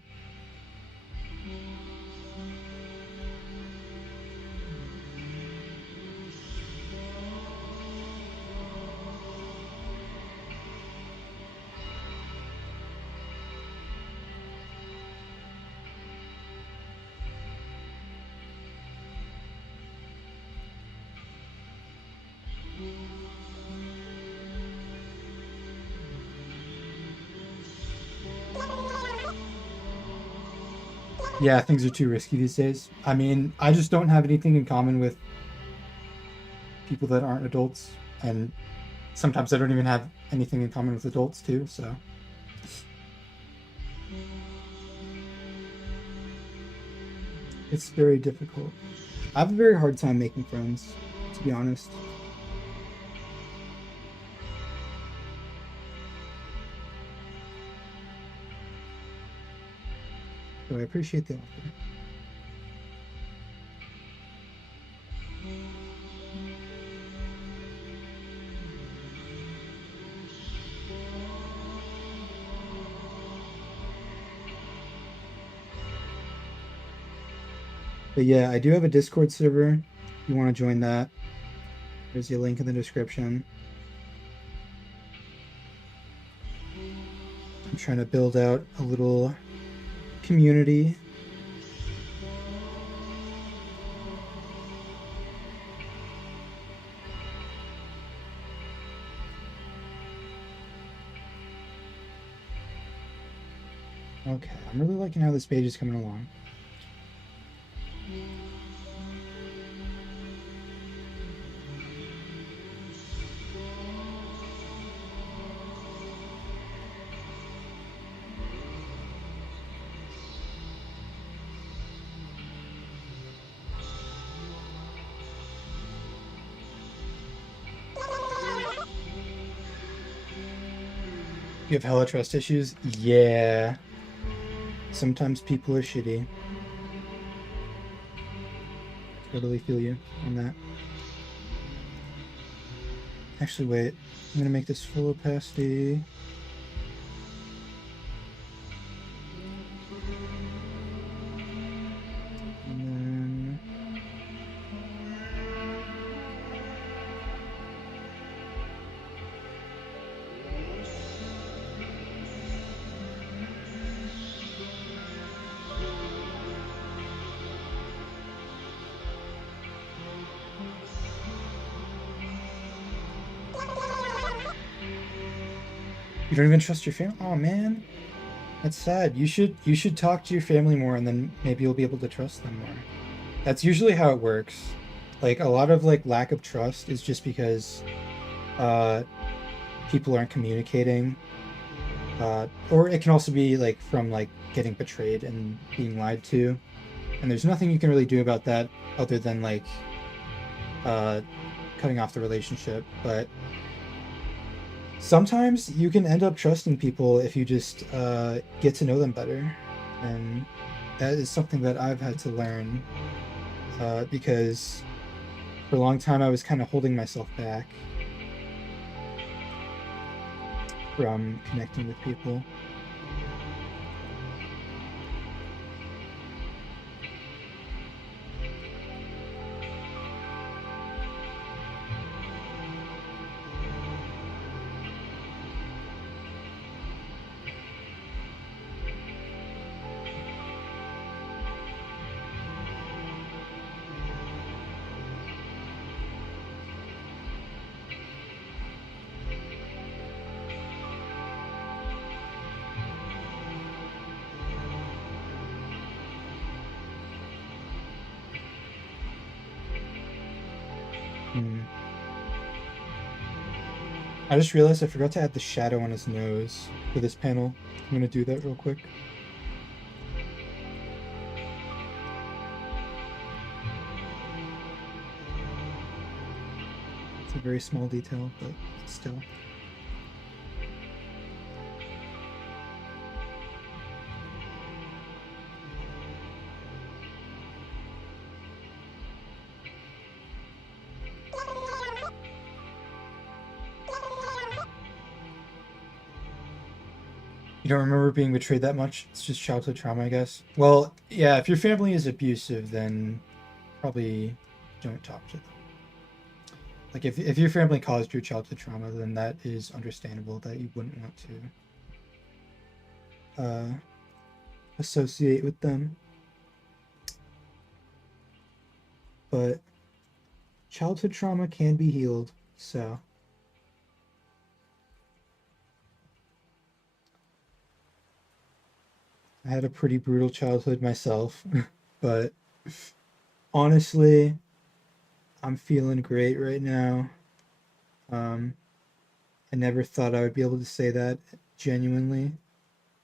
Yeah, things are too risky these days. I mean, I just don't have anything in common with people that aren't adults, and sometimes I don't even have anything in common with adults too, so it's very difficult. I have a very hard time making friends, to be honest. So I appreciate the offer. But yeah, I do have a Discord server. If you want to join that, there's a link in the description. I'm trying to build out a little community. Okay, I'm really liking how this page is coming along. You have hella trust issues? Yeah. Sometimes people are shitty. Totally feel you on that. Actually, wait. I'm gonna make this full opacity. And then You don't even trust your family? Oh man, that's sad. You should talk to your family more, and then maybe you'll be able to trust them more. That's usually how it works. Like a lot of like lack of trust is just because uh people aren't communicating. Or it can also be like from like getting betrayed and being lied to. And there's nothing you can really do about that other than like uh cutting off the relationship. But sometimes you can end up trusting people if you just get to know them better. And that is something that I've had to learn because for a long time I was kind of holding myself back from connecting with people. Hmm. I just realized I forgot to add the shadow on his nose for this panel. I'm gonna do that real quick. It's a very small detail, but still. You don't remember being betrayed that much? It's just childhood trauma, I guess. Well, yeah, if your family is abusive, then probably don't talk to them. Like if your family caused your childhood trauma, then that is understandable that you wouldn't want to associate with them. But childhood trauma can be healed, so I had a pretty brutal childhood myself, but honestly, I'm feeling great right now. Um, I never thought I would be able to say that genuinely,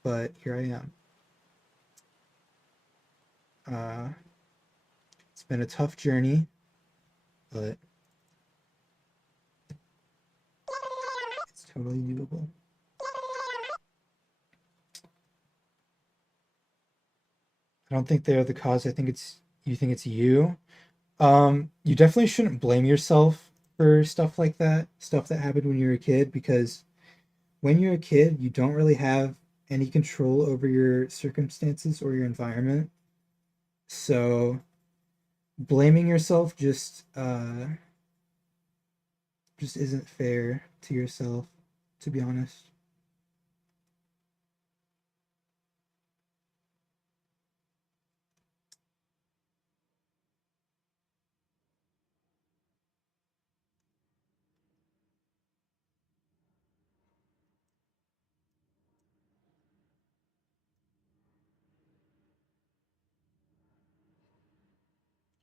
but here I am. Uh, it's been a tough journey, but it's totally doable. I don't think they're the cause. I think it's you think it's you. You definitely shouldn't blame yourself for stuff like that, stuff that happened when you were a kid, because when you're a kid, you don't really have any control over your circumstances or your environment. So blaming yourself just isn't fair to yourself, to be honest.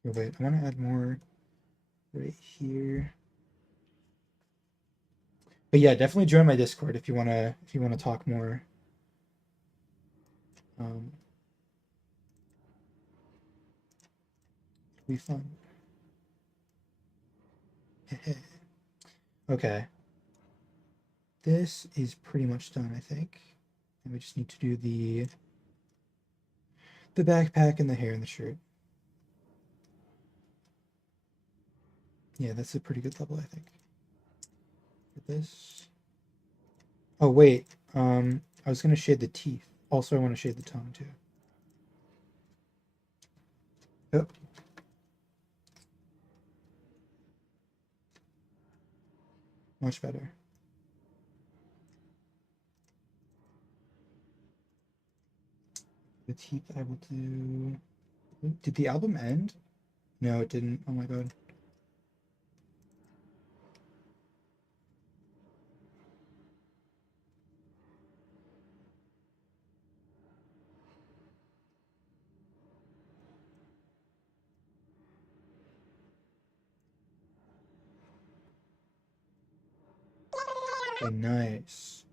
Oh, wait, I want to add more right here. But yeah, definitely join my Discord if you wanna talk more. Um, it'll be fun. Okay, this is pretty much done, I think. And we just need to do the backpack and the hair and the shirt. Yeah, that's a pretty good level, I think. Get this. Oh wait, I was gonna shade the teeth. Also, I want to shade the tongue too. Yep, much better. The teeth I will do. Did the album end? No, it didn't. Oh my god. Okay, nice.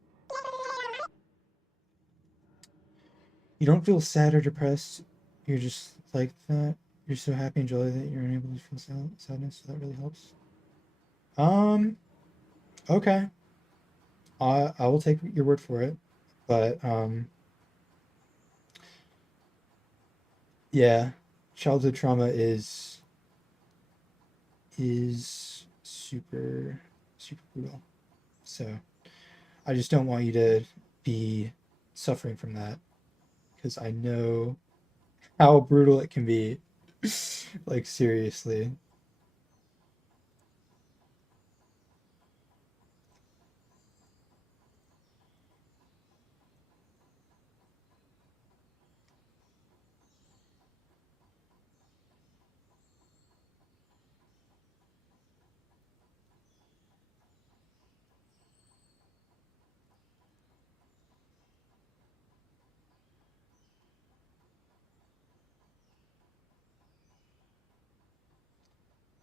You don't feel sad or depressed. You're just like that. You're so happy and jolly that you're unable to feel sadness. So that really helps. Um. Okay. I will take your word for it. But yeah, childhood trauma is super brutal. So I just don't want you to be suffering from that because I know how brutal it can be. Like seriously.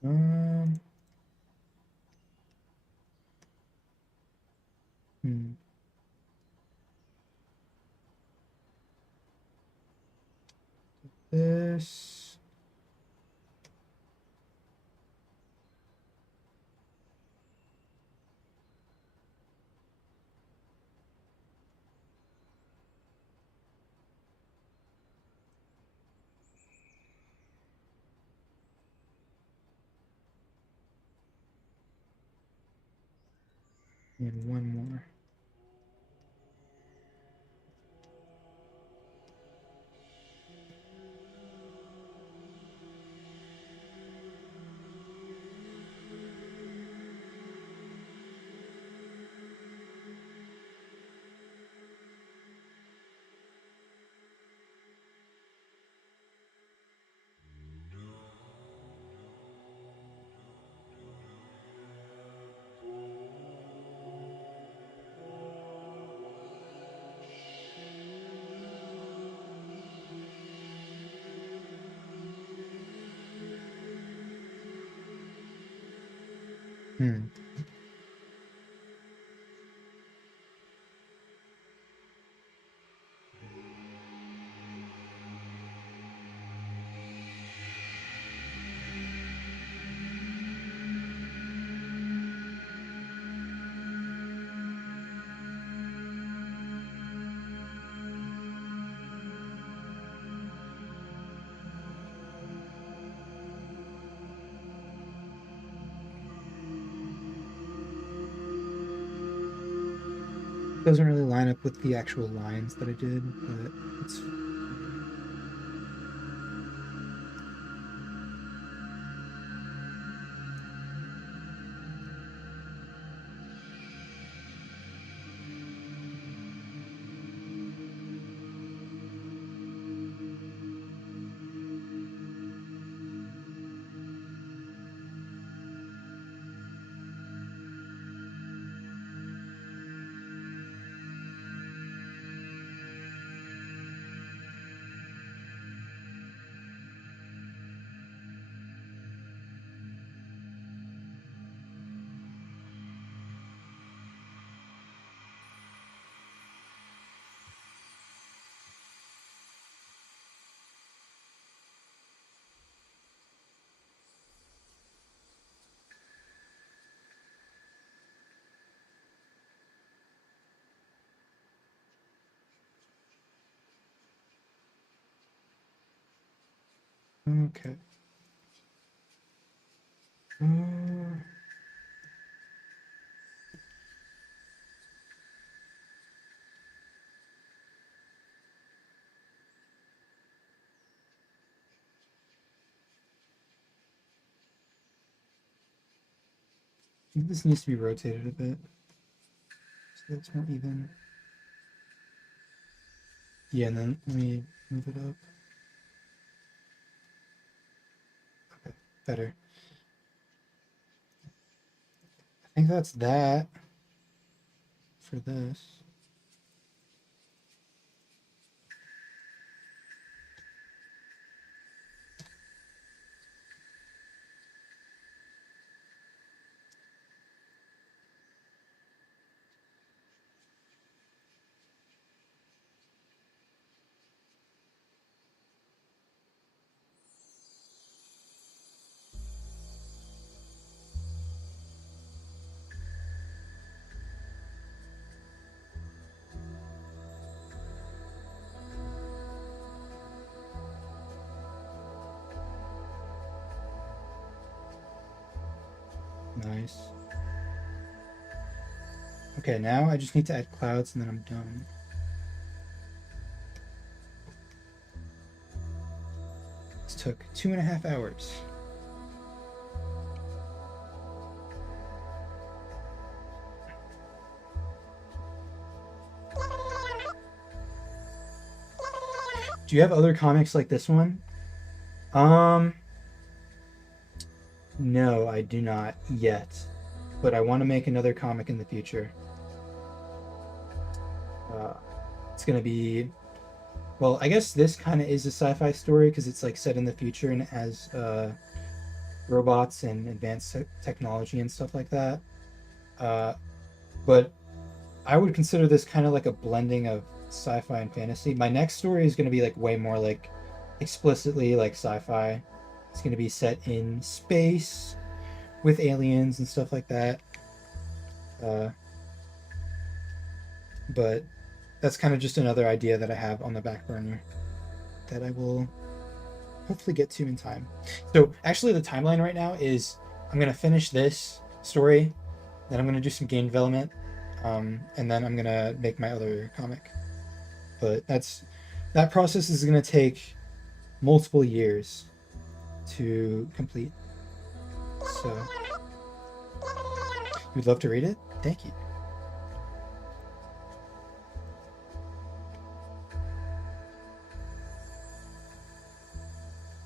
Um. Hmm. This. And one more. Hmm. Doesn't really line up with the actual lines that I did, but it's fine. Okay. Uh, I think this needs to be rotated a bit so that's more even. Yeah, and then let me move it up. Okay, better. I think that's that for this. Nice. Okay, now I just need to add clouds and then I'm done. This took 2.5 hours. Do you have other comics like this one? No, I do not yet, but I want to make another comic in the future. It's gonna be, well, I guess this kind of is a sci-fi story because it's like set in the future and it has robots and advanced technology and stuff like that. Uh, but I would consider this kind of like a blending of sci-fi and fantasy. My next story is going to be like way more like explicitly like sci-fi. It's going to be set in space with aliens and stuff like that. But that's kind of just another idea that I have on the back burner that I will hopefully get to in time. So actually the timeline right now is I'm going to finish this story, then I'm going to do some game development, and then I'm going to make my other comic. But that process is going to take multiple years to complete. So you'd love to read it? Thank you.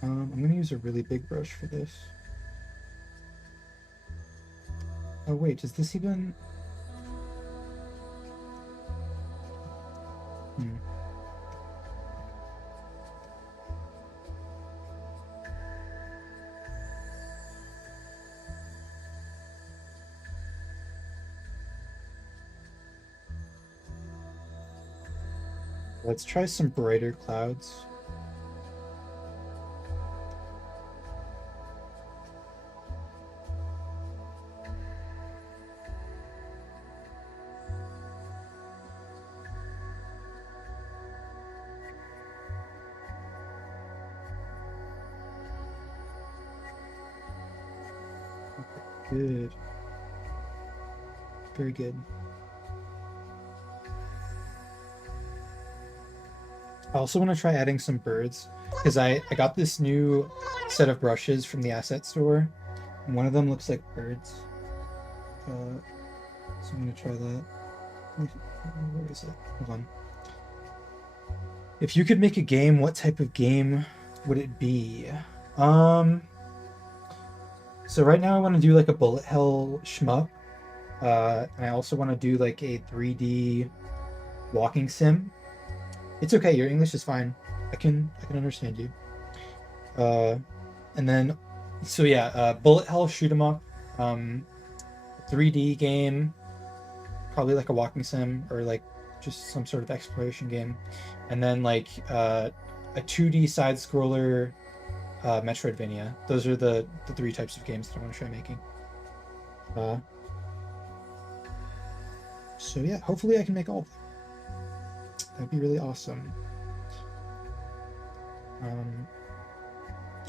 I'm going to use a really big brush for this. Oh wait, does this even... Let's try some brighter clouds. Good. Very good. I also want to try adding some birds because I got this new set of brushes from the asset store and one of them looks like birds. So I'm going to try that. Where is it? Hold on. If you could make a game, what type of game would it be? So right now I want to do like a bullet hell shmup. And I also want to do like a 3D walking sim. It's okay, your English is fine. I can understand you. And then so yeah, bullet hell shoot 'em up. 3D game, probably like a walking sim or like just some sort of exploration game. And then like a 2D side scroller Metroidvania. Those are the three types of games that I want to try making. So yeah, hopefully I can make all of them. That'd be really awesome.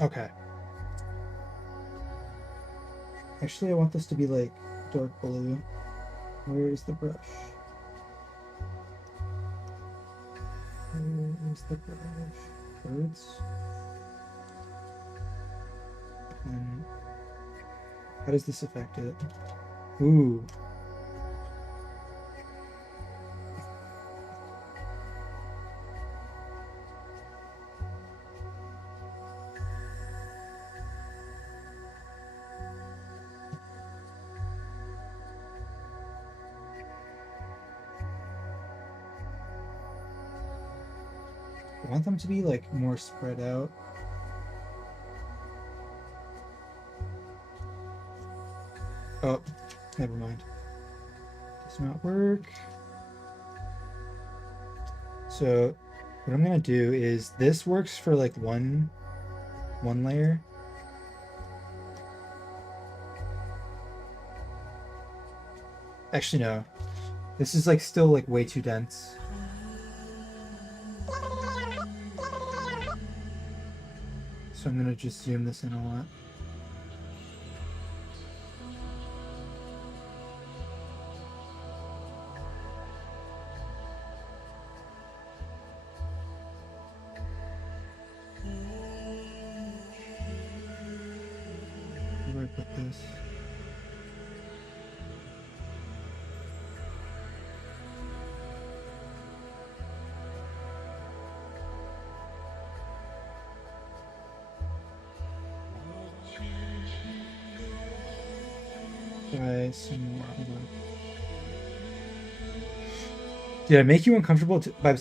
Okay. Actually, I want this to be like dark blue. Where is the brush? Where is the brush? Birds? And how does this affect it? Ooh. I want them to be like more spread out. Oh, never mind. Does not work. So what I'm gonna do is this works for like one layer. Actually no. This is like still like way too dense. So I'm gonna just zoom this in a lot. try some more. Hold on. Did I make you uncomfortable by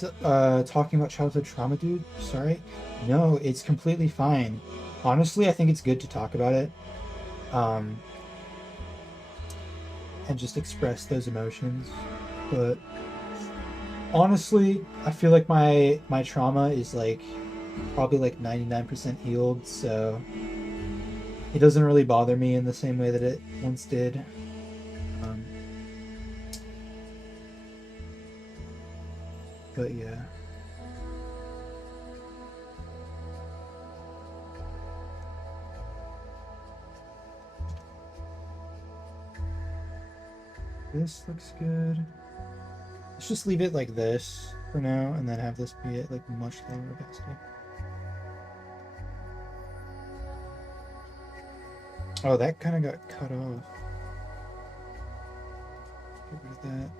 talking about childhood trauma, dude? Sorry. No, it's completely fine. Honestly, I think it's good to talk about it, and just express those emotions. But honestly, I feel like my trauma is like probably like 99% healed, so it doesn't really bother me in the same way that it once did. Um, but yeah. This looks good. Let's just leave it like this for now, and then have this be at like much lower opacity. Oh, that kind of got cut off. Get rid of that.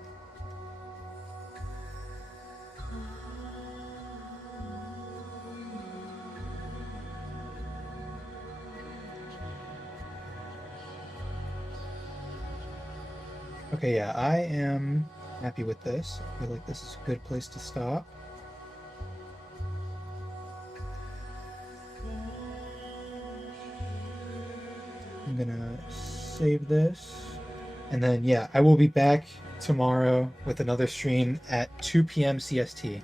Okay, yeah, I am happy with this. I feel like this is a good place to stop. I'm gonna save this. And then, yeah, I will be back tomorrow with another stream at 2 p.m. CST.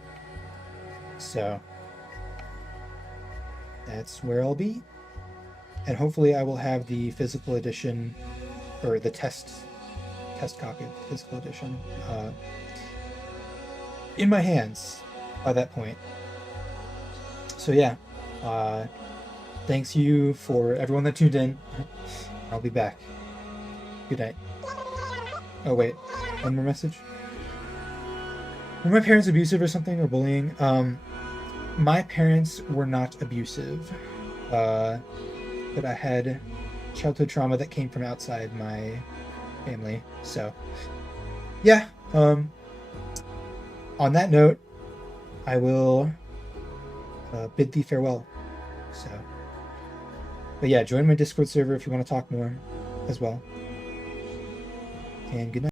So that's where I'll be. And hopefully I will have the physical edition, or the test copy of the physical edition, in my hands by that point. So yeah, thanks you for everyone that tuned in. I'll be back. Good night. Oh wait, one more message. Were my parents abusive or something, or bullying? My parents were not abusive, but I had childhood trauma that came from outside my family. So yeah, on that note, I will bid thee farewell. So, but yeah, join my Discord server if you want to talk more as well. And good night.